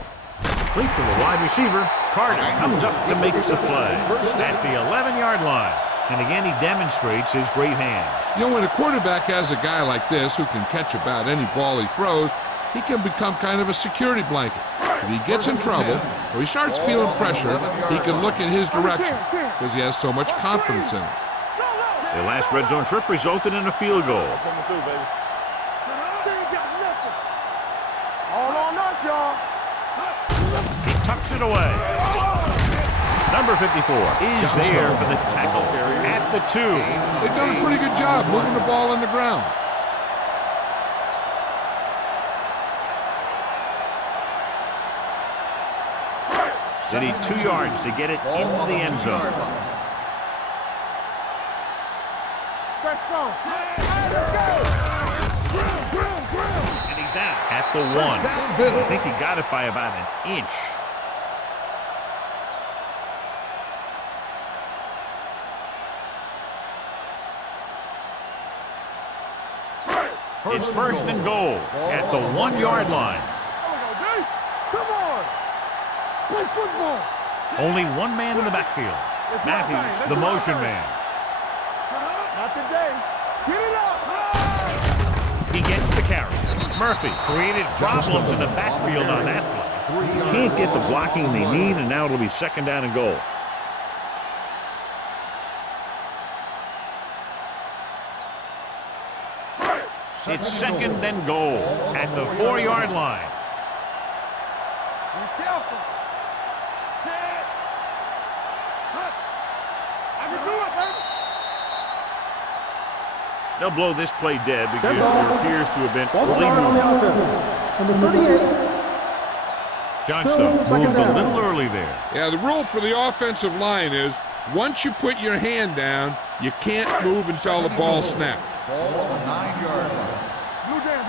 Complete to the wide receiver. Carter comes up to make the play at the 11-yard line. And again, he demonstrates his great hands. You know, when a quarterback has a guy like this who can catch about any ball he throws, he can become kind of a security blanket. If he gets in trouble or he starts feeling pressure, he can look in his direction because he has so much confidence in him. Their last red zone trip resulted in a field goal. Coming through, baby. All on us, y'all. He tucks it away. Number 54 is there for the tackle at the 2. They've done a pretty good job moving the ball on the ground. They need 2 yards to get it into the end zone. Fresh strong. And he's down at the 1. I think he got it by about an inch. It's first and goal at the 1-yard line. Come on. Play football. Only one man in the backfield. Matthews, the motion man. Not today. Get it up. He gets the carry. Murphy created problems in the backfield on that play. Can't get the blocking they need, and now it'll be second down and goal. It's second and goal at the 4-yard line. Be careful. Set. I can do it, baby. They'll blow this play dead because there appears to have been Ball early start on the movement. offense. Number 38. Johnstone second moved a down. little early there. Yeah, the rule for the offensive line is once you put your hand down, you can't move until the ball snaps. Ball on the 9-yard line. Blue jam.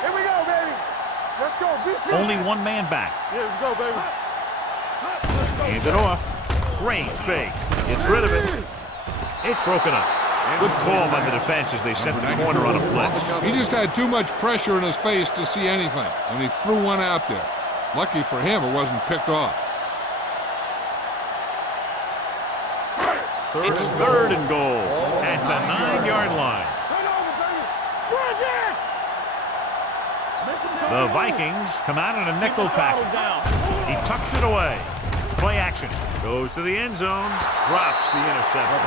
Here we go, baby. Let's go. Be serious. Only one man back. Yeah, let's go, baby. Hand it off. Great fake. Gets rid of it. It's broken up. Good call by the defense as they sent the corner on a blitz. He just had too much pressure in his face to see anything, and he threw one out there. Lucky for him, it wasn't picked off. It's third and goal at the 9-yard line. Turn over, baby. Bring it. The Vikings come out in a nickel package. He tucks it away. Play action. Goes to the end zone. Drops the interception.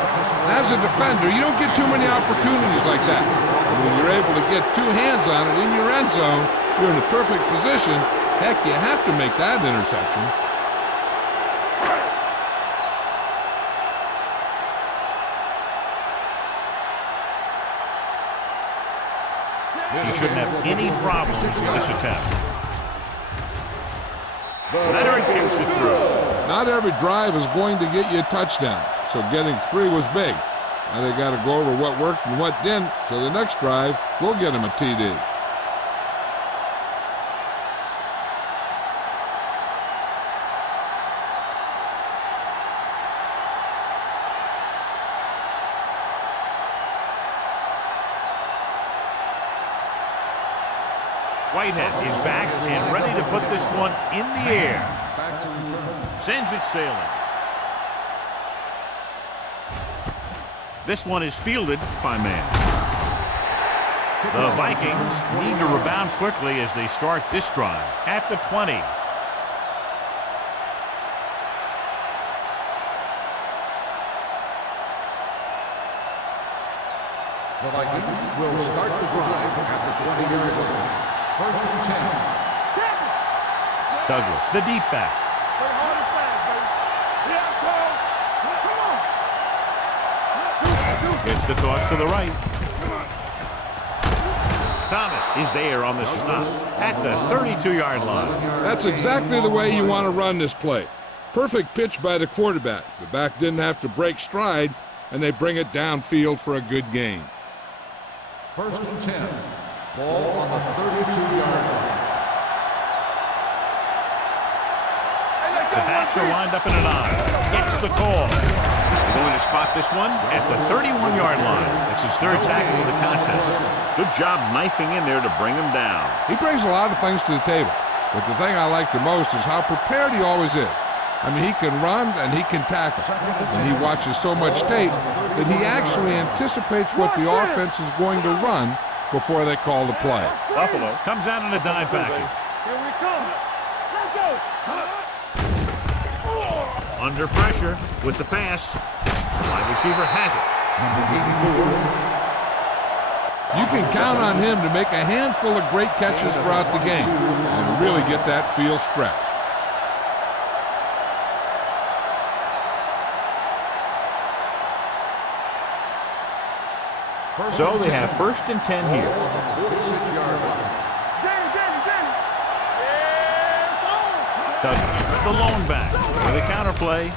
As a defender, you don't get too many opportunities like that. And when you're able to get 2 hands on it in your end zone, you're in a perfect position. Heck, you have to make that interception. He shouldn't have any problems with this attempt. Leonard kicks it through. Not every drive is going to get you a touchdown, so getting 3 was big. Now they got to go over what worked and what didn't, so the next drive will get him a TD. Whitehead is back and ready to put this one in the air. Sends it sailing. This one is fielded by man. The Vikings need to rebound quickly as they start this drive at the 20. The Vikings will start the drive at the 20-yard line. First and 10. Douglas, the deep back. Gets the toss to the right. Thomas is there on the stop at the 32-yard line. That's exactly the way you want to run this play. Perfect pitch by the quarterback. The back didn't have to break stride, and they bring it downfield for a good gain. First and 10. Ball on the 32-yard line. The backs are lined up in an eye. Gets the call. Going to spot this one at the 31-yard line. It's his third tackle of the contest. Good job knifing in there to bring him down. He brings a lot of things to the table, but the thing I like the most is how prepared he always is. I mean, he can run and he can tackle. And he watches so much tape that he actually anticipates what the offense is going to run before they call the play. Buffalo comes out in a dime package. Here we come. Let's go. Under pressure with the pass. Wide receiver has it. Number 84. You can count on him to make a handful of great catches throughout the game and really get that field stretched. So they have first and 10 here. On the 46-yard line. Douglas, the lone back with a counter play.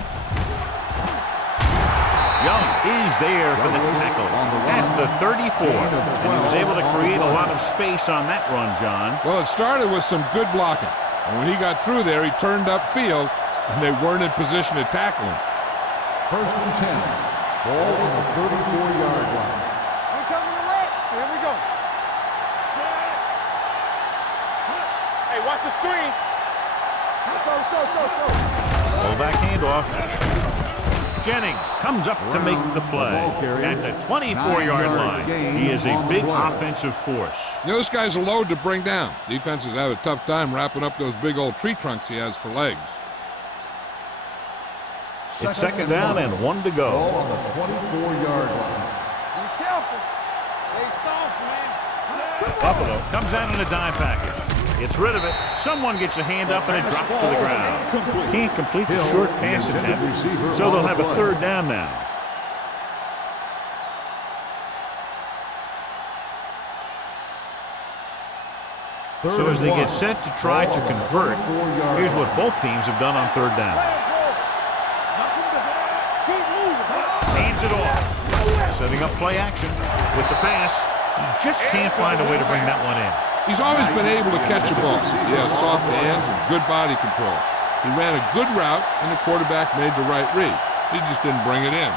Young is there for the tackle at the 34. And he was able to create a lot of space on that run, John. Well, it started with some good blocking. And when he got through there, he turned upfield, and they weren't in position to tackle him. First and 10. Ball on the 34-yard line. We coming to right. Here we go. Hey, watch the screen. Let's go, let's go, let's go, let's go. Fullback handoff. Jennings comes up to make the play at the 24-yard line. He is a big offensive force. You know, this guy's a load to bring down. Defenses have a tough time wrapping up those big old tree trunks he has for legs. It's second down and 1 to go. Ball on the 24-yard line. Be careful. Stay soft, man. Buffalo comes out in a dime package. Gets rid of it. Someone gets a hand up and it drops to the ground. Can't complete the short pass attempt, so they'll have a third down now. So as they get set to try to convert, here's what both teams have done on third down. Hands it off. Setting up play action with the pass. He just can't find a way to bring that one in. He's always been able to catch a ball. He has soft hands and good body control. He ran a good route, and the quarterback made the right read. He just didn't bring it in.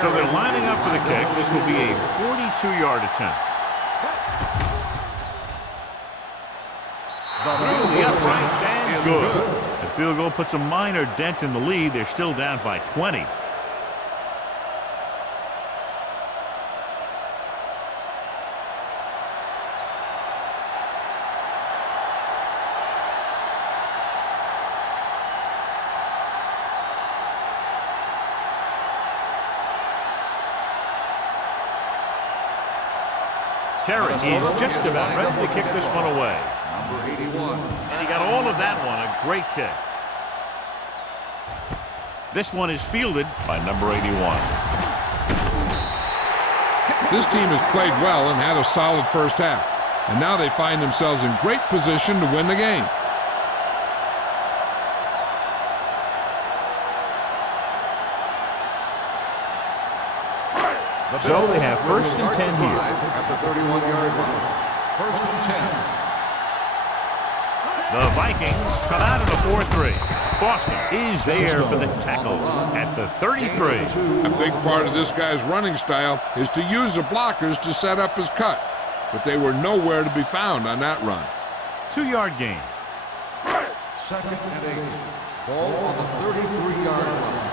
So they're lining up for the kick. This will be a 42-yard attempt. Through the uprights and good. The field goal puts a minor dent in the lead. They're still down by 20. Terry is just about ready to kick this one away. Number 81. And he got all of that one. A great kick. This one is fielded by number 81. This team has played well and had a solid first half. And now they find themselves in great position to win the game. So they have first and 10 here. At the 31-yard line. First and 10. The Vikings come out in a 4-3. Boston is there for the tackle at the 33. A big part of this guy's running style is to use the blockers to set up his cut. But they were nowhere to be found on that run. 2-yard gain. Second and 8. Ball on the 33-yard line.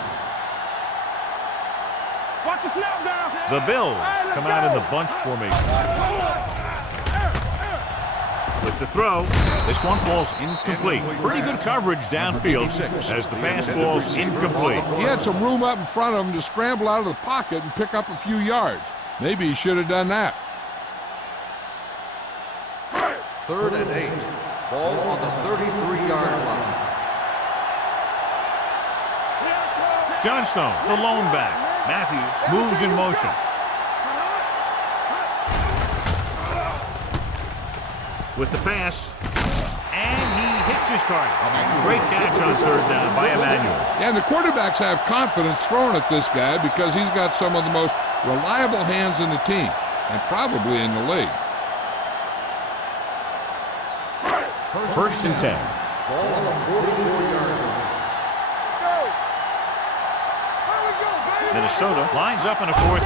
Watch the snap down. The Bills come out in the bunch formation. With the throw, this one falls incomplete. Pretty good coverage downfield as the pass falls incomplete. He had some room up in front of him to scramble out of the pocket and pick up a few yards. Maybe he should have done that. Third and 8. Ball on the 33-yard line. Johnstone, the lone back. Matthews moves in motion. With the pass, and he hits his target. Great catch on third down by Emmanuel. And the quarterbacks have confidence throwing at this guy because he's got some of the most reliable hands in the team, and probably in the league. First and 10. Ball on the 44-yard line. Minnesota lines up in a 4-3.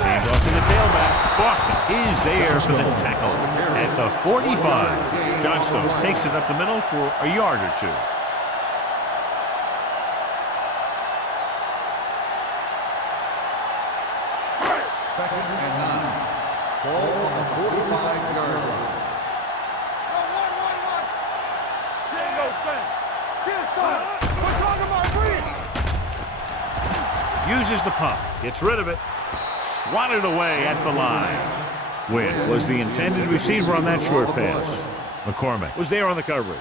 Hand off to the tailback. Boston is there for the tackle at the 45. Johnstone takes it up the middle for a yard or two. Second and 9. Ball on the 45-yard line. Uses the pump. Gets rid of it. Swatted away at the line. Wynn was the intended receiver on that short pass. McCormick was there on the coverage.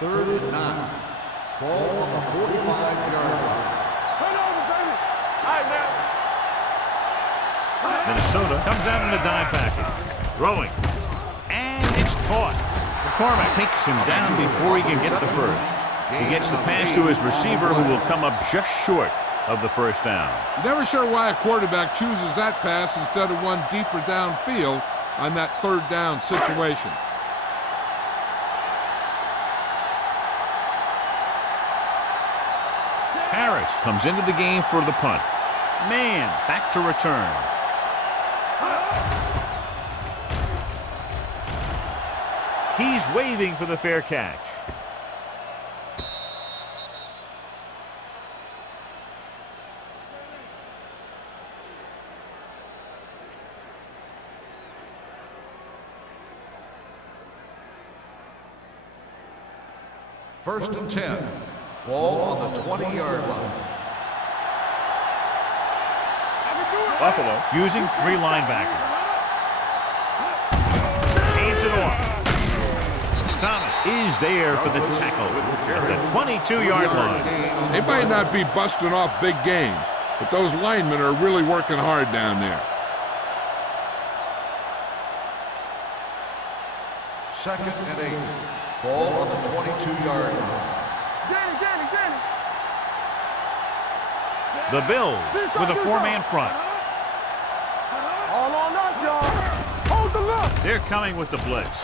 Third and 9. Ball on the 45-yard line. Turn over, baby. All right, now. Minnesota comes out in a dime package. Throwing. And it's caught. McCormick takes him down before he can get the first. He gets the pass to his receiver, who will come up just short of the first down. Never sure why a quarterback chooses that pass instead of one deeper downfield on that third down situation. Harris comes into the game for the punt. Man, back to return. He's waving for the fair catch. First and 10. Ball on the 20-yard line. Buffalo using 3 linebackers. Hands it off. Thomas is there for the tackle at the 22-yard line. They might not be busting off big game, but those linemen are really working hard down there. Second and 8. Ball on the 22-yard line. Danny. The Bills with a 4-man front. All on us, y'all. Hold the look. They're coming with the blitz.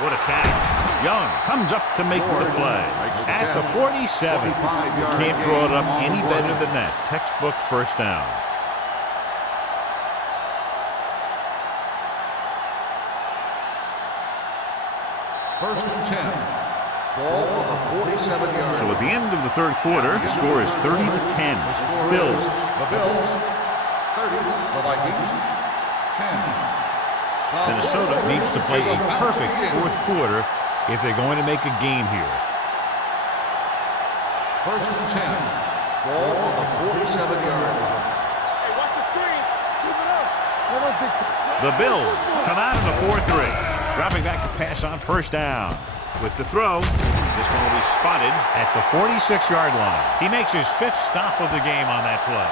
What a catch. Young comes up to make the play. At the 47. You can't draw it up any better than that. Textbook first down. First and 10. Ball on the 47-yard. So at the end of the third quarter, the score is 30-10. Bills. The Bills, 30. The Vikings, 10. Minnesota needs to play a perfect fourth quarter if they're going to make a game here. First and 10. Ball on the 47-yard line. Hey, watch the screen. Keep it up. The Bills come out in a 4-3. Dropping back to pass on first down. With the throw, this one will be spotted at the 46-yard line. He makes his 5th stop of the game on that play.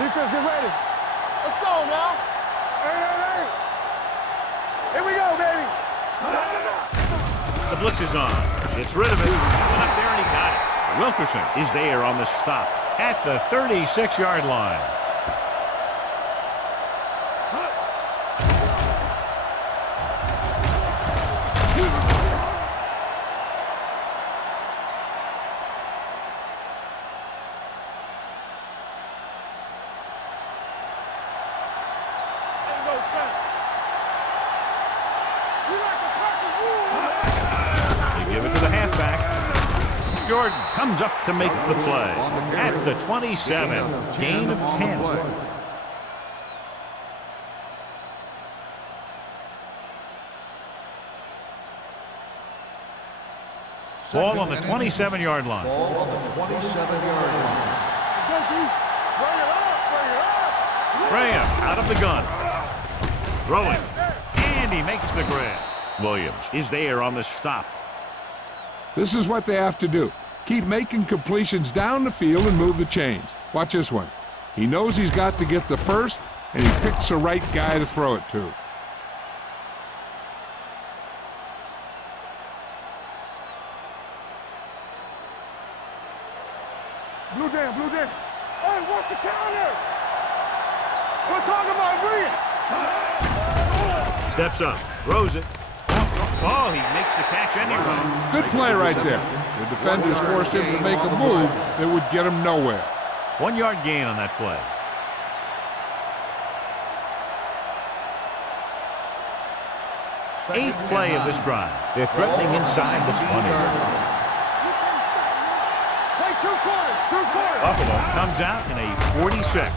Defense, get ready. Let's go now. Hey. Here we go, baby. The blitz is on. Gets rid of it. Went up there and he got it. Wilkerson is there on the stop at the 36-yard line. Jordan comes up to make the play at the 27. Gain of 10. Ball on the 27-yard line. Ball on the 27-yard line. Graham out of the gun. Throwing. And he makes the grab. Williams is there on the stop. This is what they have to do. Keep making completions down the field and move the chains. Watch this one. He knows he's got to get the first, and he picks the right guy to throw it to. Blue down. Hey, what's the counter? We're talking about Green. Steps up, throws it. Oh, he makes the catch anyway. Good play right there. The defenders forced him to make a move that would get him nowhere. 1-yard gain on that play. Eighth play of this drive. They're threatening inside the 20. Play 2 quarters. Buffalo comes out in a 46.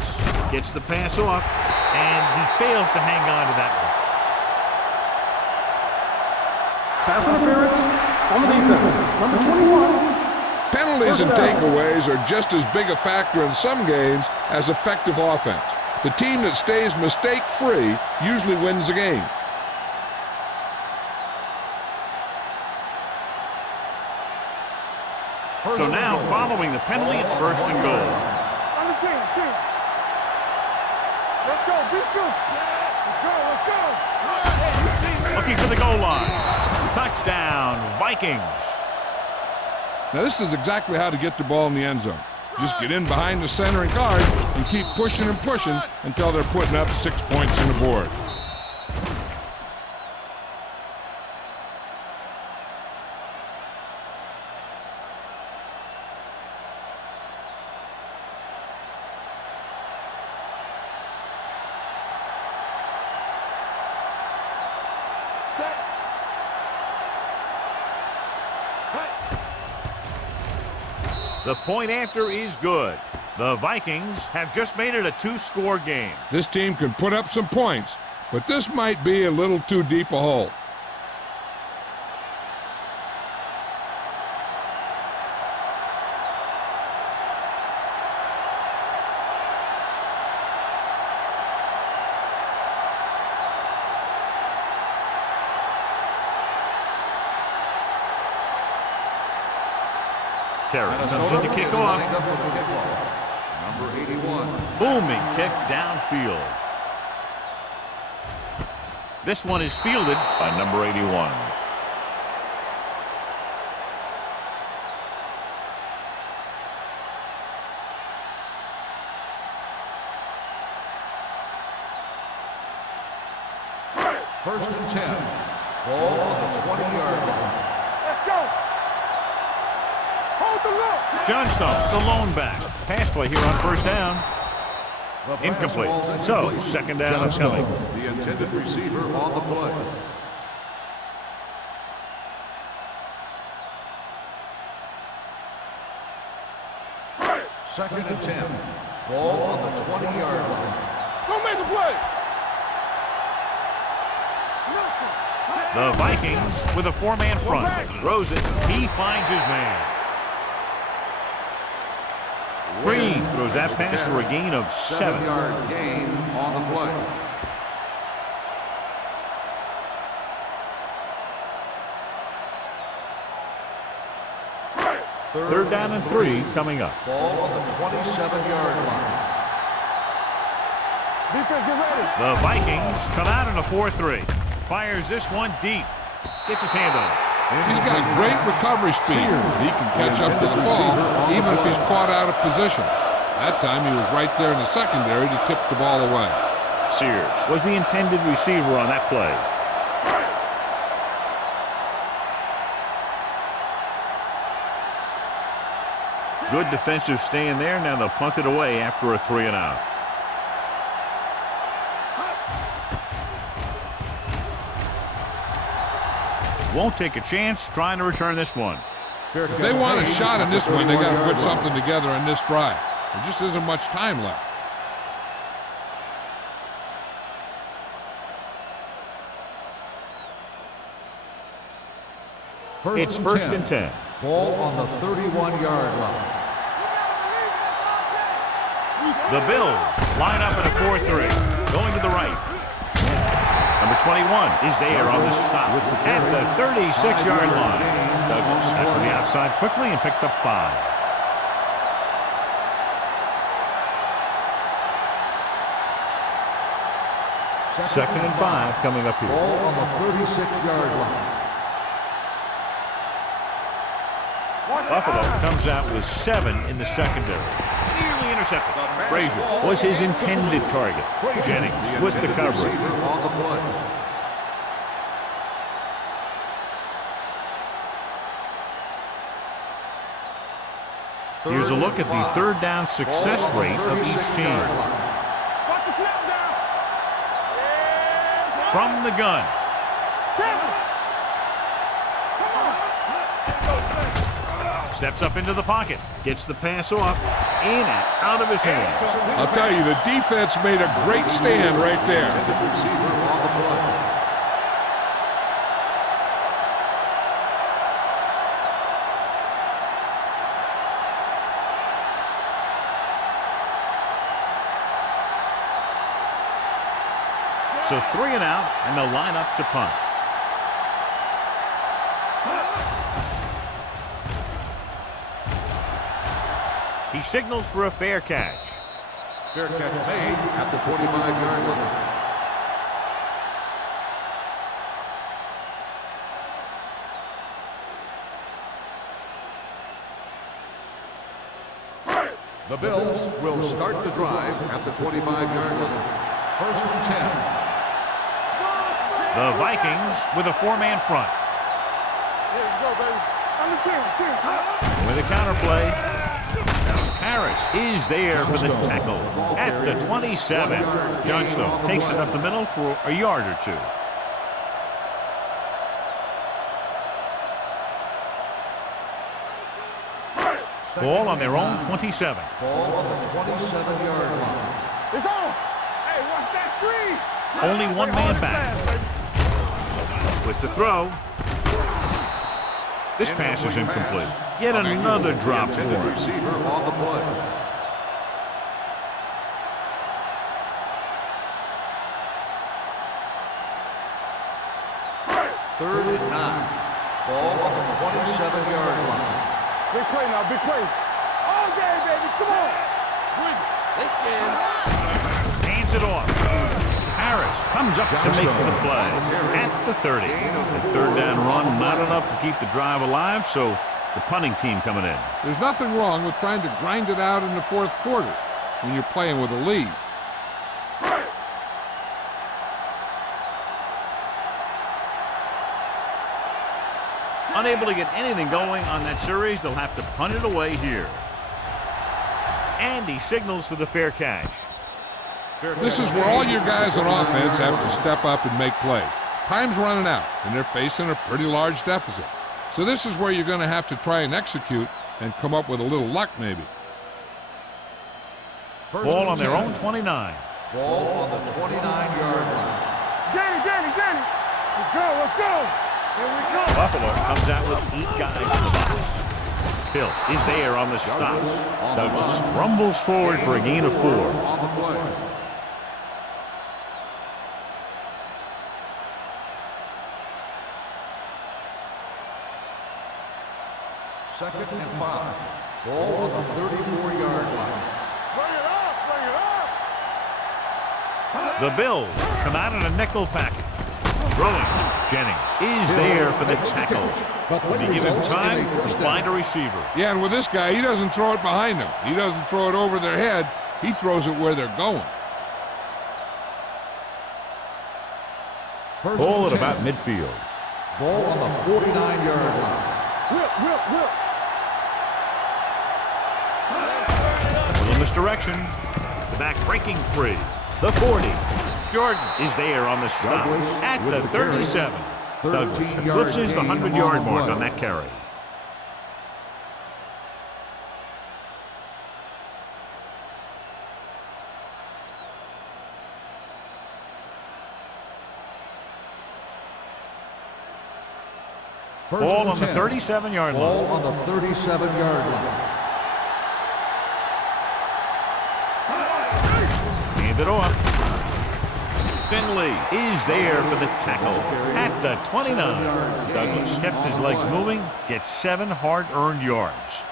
Gets the pass off, and he fails to hang on to that one. Pass interference on the defense. Number 21. Penalties and takeaways are just as big a factor in some games as effective offense. The team that stays mistake-free usually wins the game. So now, following the penalty, it's 1st and goal. On the team. Let's go. Let's go. Looking for the goal line. Touchdown, Vikings. Now this is exactly how to get the ball in the end zone. Just get in behind the center and guard and keep pushing and pushing until they're putting up 6 points on the board. The point after is good. The Vikings have just made it a 2-score game. This team can put up some points, but this might be a little too deep a hole. Terry comes in to kick off. Number 81. Booming kick downfield. This one is fielded by number 81. First and 10. Ball on the 20-yard line. Let's go. Hold the look. Johnstone, the lone back. Pass play here on 1st down. Incomplete. So, 2nd down coming. The intended receiver on the play. Second and 10. Ball on the 20-yard line. Don't make the play. The Vikings with a four-man front. Throws it. He finds his man. Green throws that pass for a gain of 7. 7-yard gain on the play. Third down and 3 coming up. Ball on the 27-yard line. Defense, get ready. The Vikings come out in a 4-3. Fires this one deep. Gets his hand on it. He's got great recovery speed. He can catch up to the ball even if he's caught out of position. That time he was right there in the secondary to tip the ball away. Sears was the intended receiver on that play. Good defensive stand there. Now they'll punt it away after a 3-and-out. Won't take a chance trying to return this one. If they want a shot in this one, they got to put something together in this drive. There just isn't much time left. It's first and 10. Ball on the 31-yard line. The Bills line up in a 4-3. Going to the right. Number 21 is there on the stop at the 36-yard line. Douglas got to the outside quickly and picked up 5. Second and 5 coming up here. Ball on the 36-yard line. Buffalo comes out with 7 in the secondary. Nearly intercepted. Frazier was his intended target. Jennings with the coverage. On the play. Here's a look at the third down success rate of each team. Watch the snap down. From the gun. Steps up into the pocket. Gets the pass off. In and out of his hands. I'll tell you, the defense made a great stand right there. Receiver on the play. So 3 and out, and they'll line up to punt. He signals for a fair catch. Fair catch made at the 25-yard line. The Bills will start the drive at the 25-yard line. First and 10. The Vikings with a four-man front. Here we go, baby. On the team. With a counterplay. Harris is there for the tackle at the 27. Johnstone takes it up the middle for a yard or 2. Ball on their own 27. Ball on the 27-yard line. It's on. Hey, watch that screen. Only one man back. With the throw. This pass is incomplete. Yet another drop for Intended him. receiver on the play. Third and 9. Ball on the 27-yard line. Big play now, big play. All game, baby. Come on. Hands it off. Harris comes up to make the play at the 30. The third down run not enough to keep the drive alive, so the punting team coming in. There's nothing wrong with trying to grind it out in the fourth quarter when you're playing with a lead. Unable to get anything going on that series, they'll have to punt it away here. And he signals for the fair catch. This is where all your guys on offense have to step up and make plays. Time's running out, and they're facing a pretty large deficit. So this is where you're going to have to try and execute and come up with a little luck maybe. Ball on their own 29. Ball on the 29-yard line. Danny. Let's go. Here we go. Buffalo comes out with 8 guys in the box. Hill is there on the stop. Douglas rumbles forward for a gain of 4. On the play. Second and 5. Ball on the 34-yard line. Bring it up. Bring it up. The Bills come out in a nickel package. Throwing. Jennings is there for the tackle. When you give him time, you find a receiver. Yeah, and with this guy, he doesn't throw it behind them. He doesn't throw it over their head. He throws it where they're going. Ball at about midfield. Ball on the 49-yard line. Whip. A little misdirection. The back breaking free. The 40. Jordan is there on the stop at the 37. Douglas eclipses the 100-yard mark on that carry. Ball on the 37-yard line. Ball on the 37-yard line. Hand it off. Finley is there for the tackle at the 29. Douglas kept his legs moving, gets 7 hard-earned yards.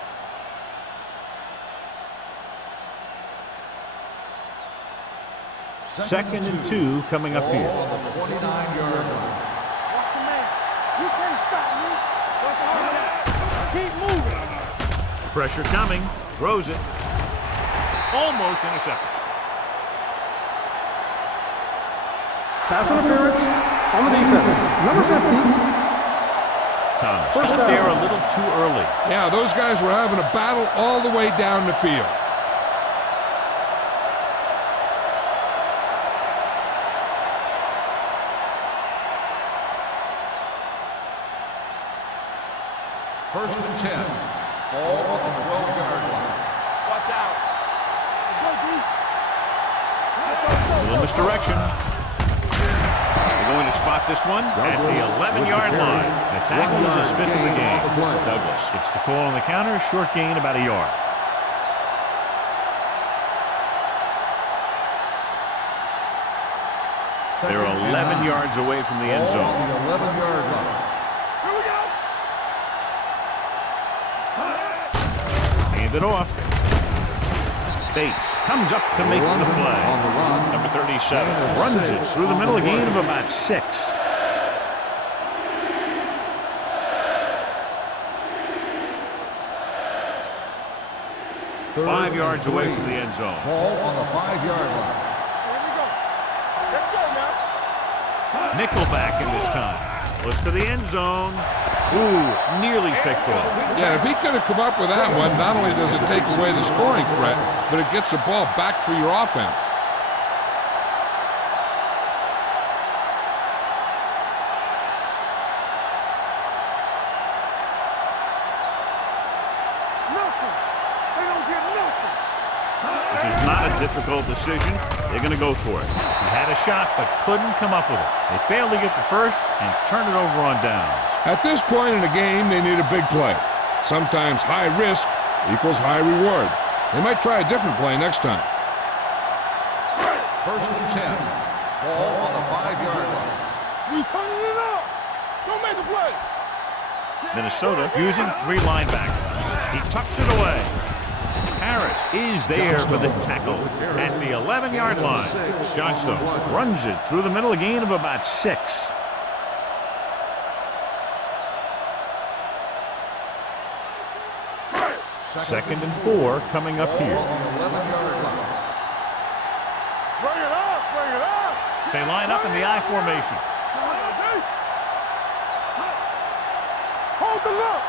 Second and 2 coming up here. Ball on the 29-yard line. Watch your man. You can't stop me. Keep moving. Pressure coming. Throws it. Almost intercepted. Pass interference on the defense. Number 50. Thomas First got there down. a little too early. Yeah, those guys were having a battle all the way down the field. First and 10. Ball on the 12-yard line. Watch out. A little misdirection. They're going to spot this one at the 11-yard line. The tackle is his 5th of the game. Douglas gets the call on the counter. Short gain, about a yard. They're 11 yards away from the end Ball zone. on the 11-yard line. Here we go. Hand it off. Bates comes up to make the On the play. run. Number 37 runs it through the middle, a gain of about 6. Third 5 yards and away 3. from the end zone. Ball on the 5-yard line. Here we go. Let's go now. Nickelback in this time. Looks to the end zone. Ooh, nearly picked off. Yeah, if he could have come up with that one, not only does it take away the scoring threat, but it gets the ball back for your offense. Nothing. They don't get nothing. This is not a difficult decision. They're going to go for it. He had a shot, but couldn't come up with it. They failed to get the first and turn it over on downs. At this point in the game, they need a big play. Sometimes high risk equals high reward. They might try a different play next time. First and 10. Ball on the 5-yard line. We turning it up. Don't make a play. Minnesota using 3 linebackers. He tucks it away. Harris is there for the tackle at the 11-yard line. Johnstone runs it through the middle, a gain of about 6. Second and 4 coming up Ball here. on the 11-yard line. Bring it up. Bring it up. They line up in the I formation. Hold the look.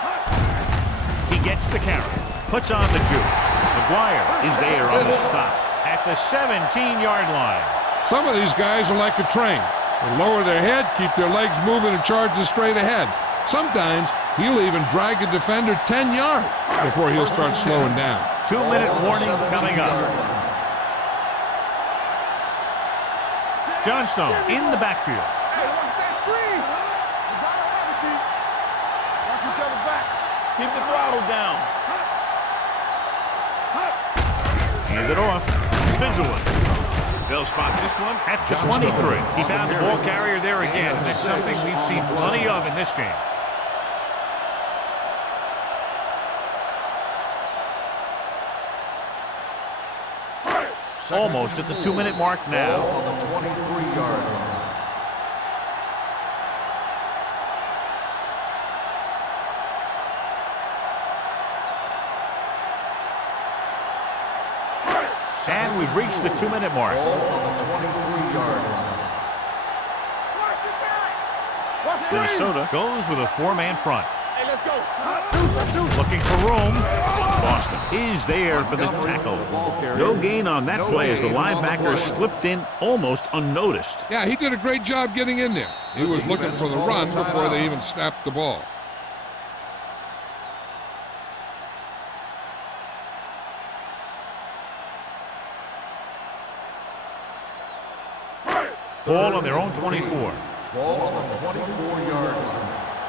He gets the carry, puts on the juke. McGuire is there on the stop at the 17-yard line. Some of these guys are like a train. They lower their head, keep their legs moving, and charge it straight ahead. Sometimes he'll even drag a defender 10 yards before he'll start slowing down. 2-minute warning coming up. Johnstone in the backfield. Hey, watch that screen. throttle down. Hand it off. Spins away. They'll spot this one at the 23. He found the ball carrier there again, and that's something we've seen plenty of in this game. Almost at the 2-minute mark now. On the 23-yard line. And we've reached the 2-minute mark. Ball on the 23-yard line. Minnesota goes with a 4-man front. Hey, let's go. Looking for room. Boston is there for the tackle. No gain on that play as the linebacker slipped in almost unnoticed. Yeah, he did a great job getting in there. He was looking for the run before they even snapped the ball. Ball on their own 24. Ball on the 24-yard line.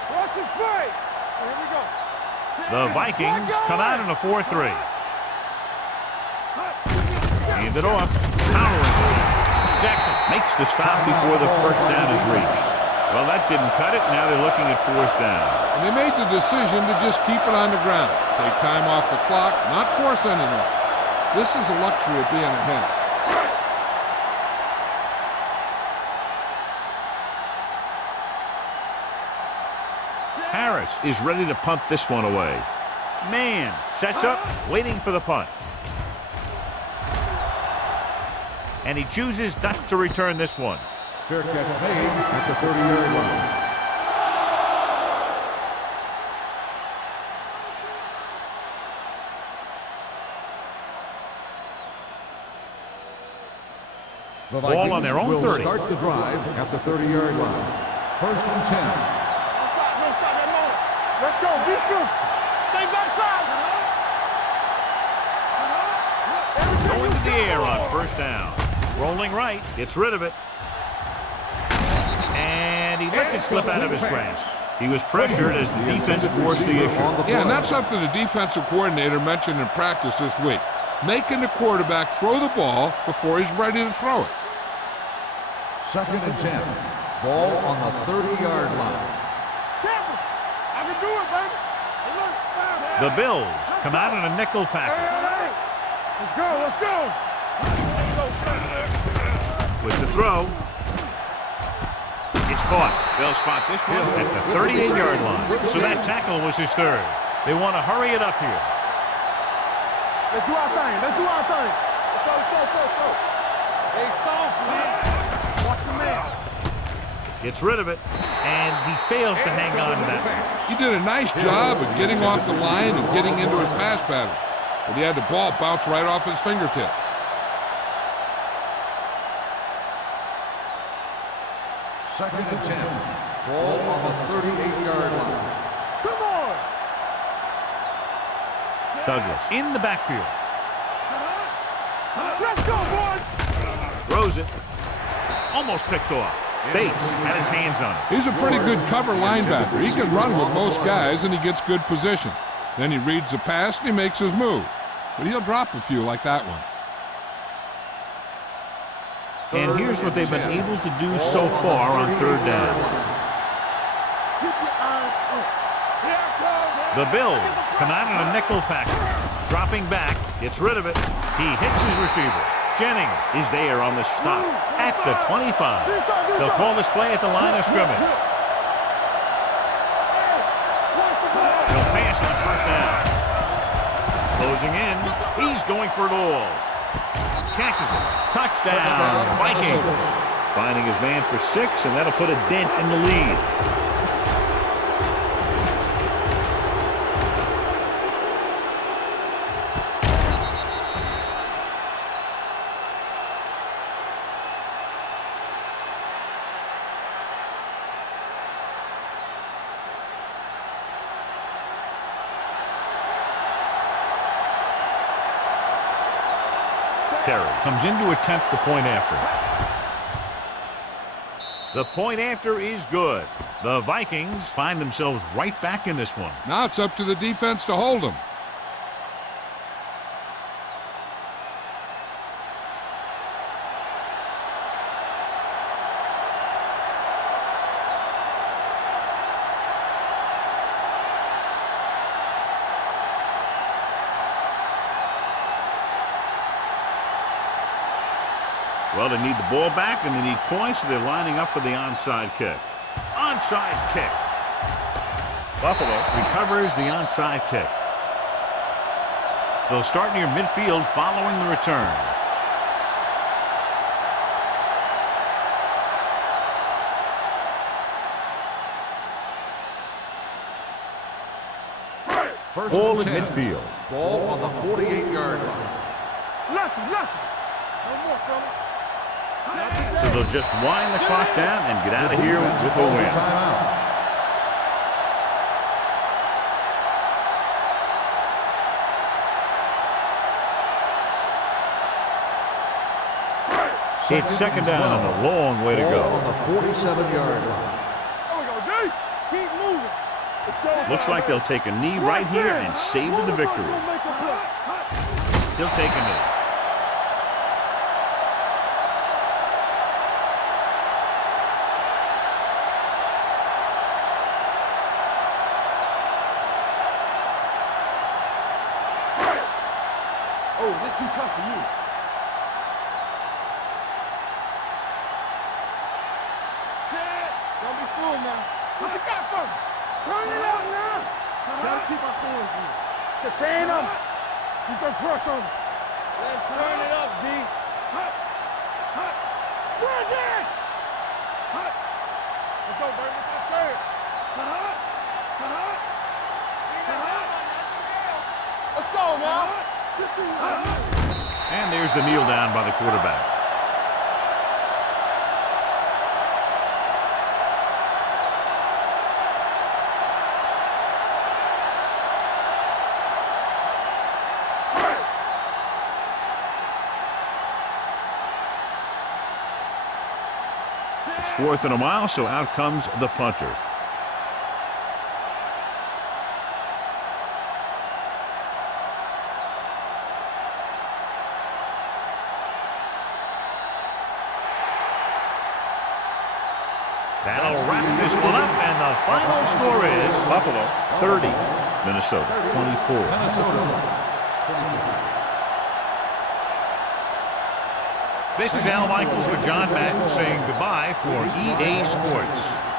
Watch it play. Here we go. The Vikings come out in a 4-3. Hand it off. Powering. Jackson makes the stop before the first down is reached. Well, that didn't cut it. Now they're looking at 4th down. And they made the decision to just keep it on the ground. Take time off the clock, not force anything. This is a luxury of being ahead. Harris is ready to punt this one away. Man sets up, waiting for the punt. And he chooses not to return this one. Fair catch made at the 30-yard line. The Ball on their own will 30. Start the drive at the 30-yard line. 1st and 10. Don't stop that motor. Let's go. Be true. Stay backside. Going to the air on 1st down. Rolling right, gets rid of it. And he lets it slip out of his grasp. He was pressured as the defense forced the issue. Yeah, and that's something the defensive coordinator mentioned in practice this week. Making the quarterback throw the ball before he's ready to throw it. 2nd and 10. Ball on the 30-yard line. Tampa. I can do it, baby. Hey, look. The Bills come out in a nickel package. Let's go. Let's go. With the throw. It's caught. They'll spot this one at the 38-yard line. So that tackle was his 3rd. They want to hurry it up here. Let's do our thing. Let's do our thing. Let's go, let's go, let's go. Hey, soft, man. Watch the man. Gets rid of it, and he fails to hang on to that. He did a nice job of getting off the line and getting into his pass pattern. But he had the ball bounce right off his fingertips. 2nd and 10. Ball on the 38-yard line. Come on. Douglas in the backfield. Let's go, boys. Throws it. Almost picked off. Bates had his hands on it. He's a pretty good cover linebacker. He can run with most guys, and he gets good position. Then he reads the pass, and he makes his move. But he'll drop a few like that one. And here's what they've been able to do so far on 3rd down. Keep your eyes up. Here it comes. The Bills come out in a nickel package. Dropping back, gets rid of it. He hits his receiver. Jennings is there on the stop at the 25. They'll call this play at the line of scrimmage. They'll pass on 1st down. Closing in. He's going for it all. Catches it. Touchdown, Vikings. Finding his man for 6, and that'll put a dent in the lead. Terry comes in to attempt the point after. The point after is good. The Vikings find themselves right back in this one. Now it's up to the defense to hold them. Well, they need the ball back, and they need points, so they're lining up for the onside kick. Onside kick. Buffalo recovers the onside kick. They'll start near midfield following the return. First Ball and at 10. midfield. Ball on the 48-yard line. Lucky. No more, fella. So they'll just wind the clock down and get out of here with a win. Timeout. It's second down and a long way to Ball go. on the 47-yard line. There we go, D. Keep moving. Looks like they'll take a knee right here and savor the victory. He'll take a knee. Oh, this too tough for you. Don't be fooled now. What you got for me? Turn it up now. Gotta keep our coins in. Contain them. Keep that crush on them. Let's turn it up, D. Run that! Let's go, baby. Let's go, trade. Let's go now. And there's the kneel down by the quarterback. It's 4th and a mile, so out comes the punter. That'll wrap this one up, and the final score is Buffalo 30, Minnesota 24. Minnesota 24. This is Al Michaels with John Madden saying goodbye for EA Sports.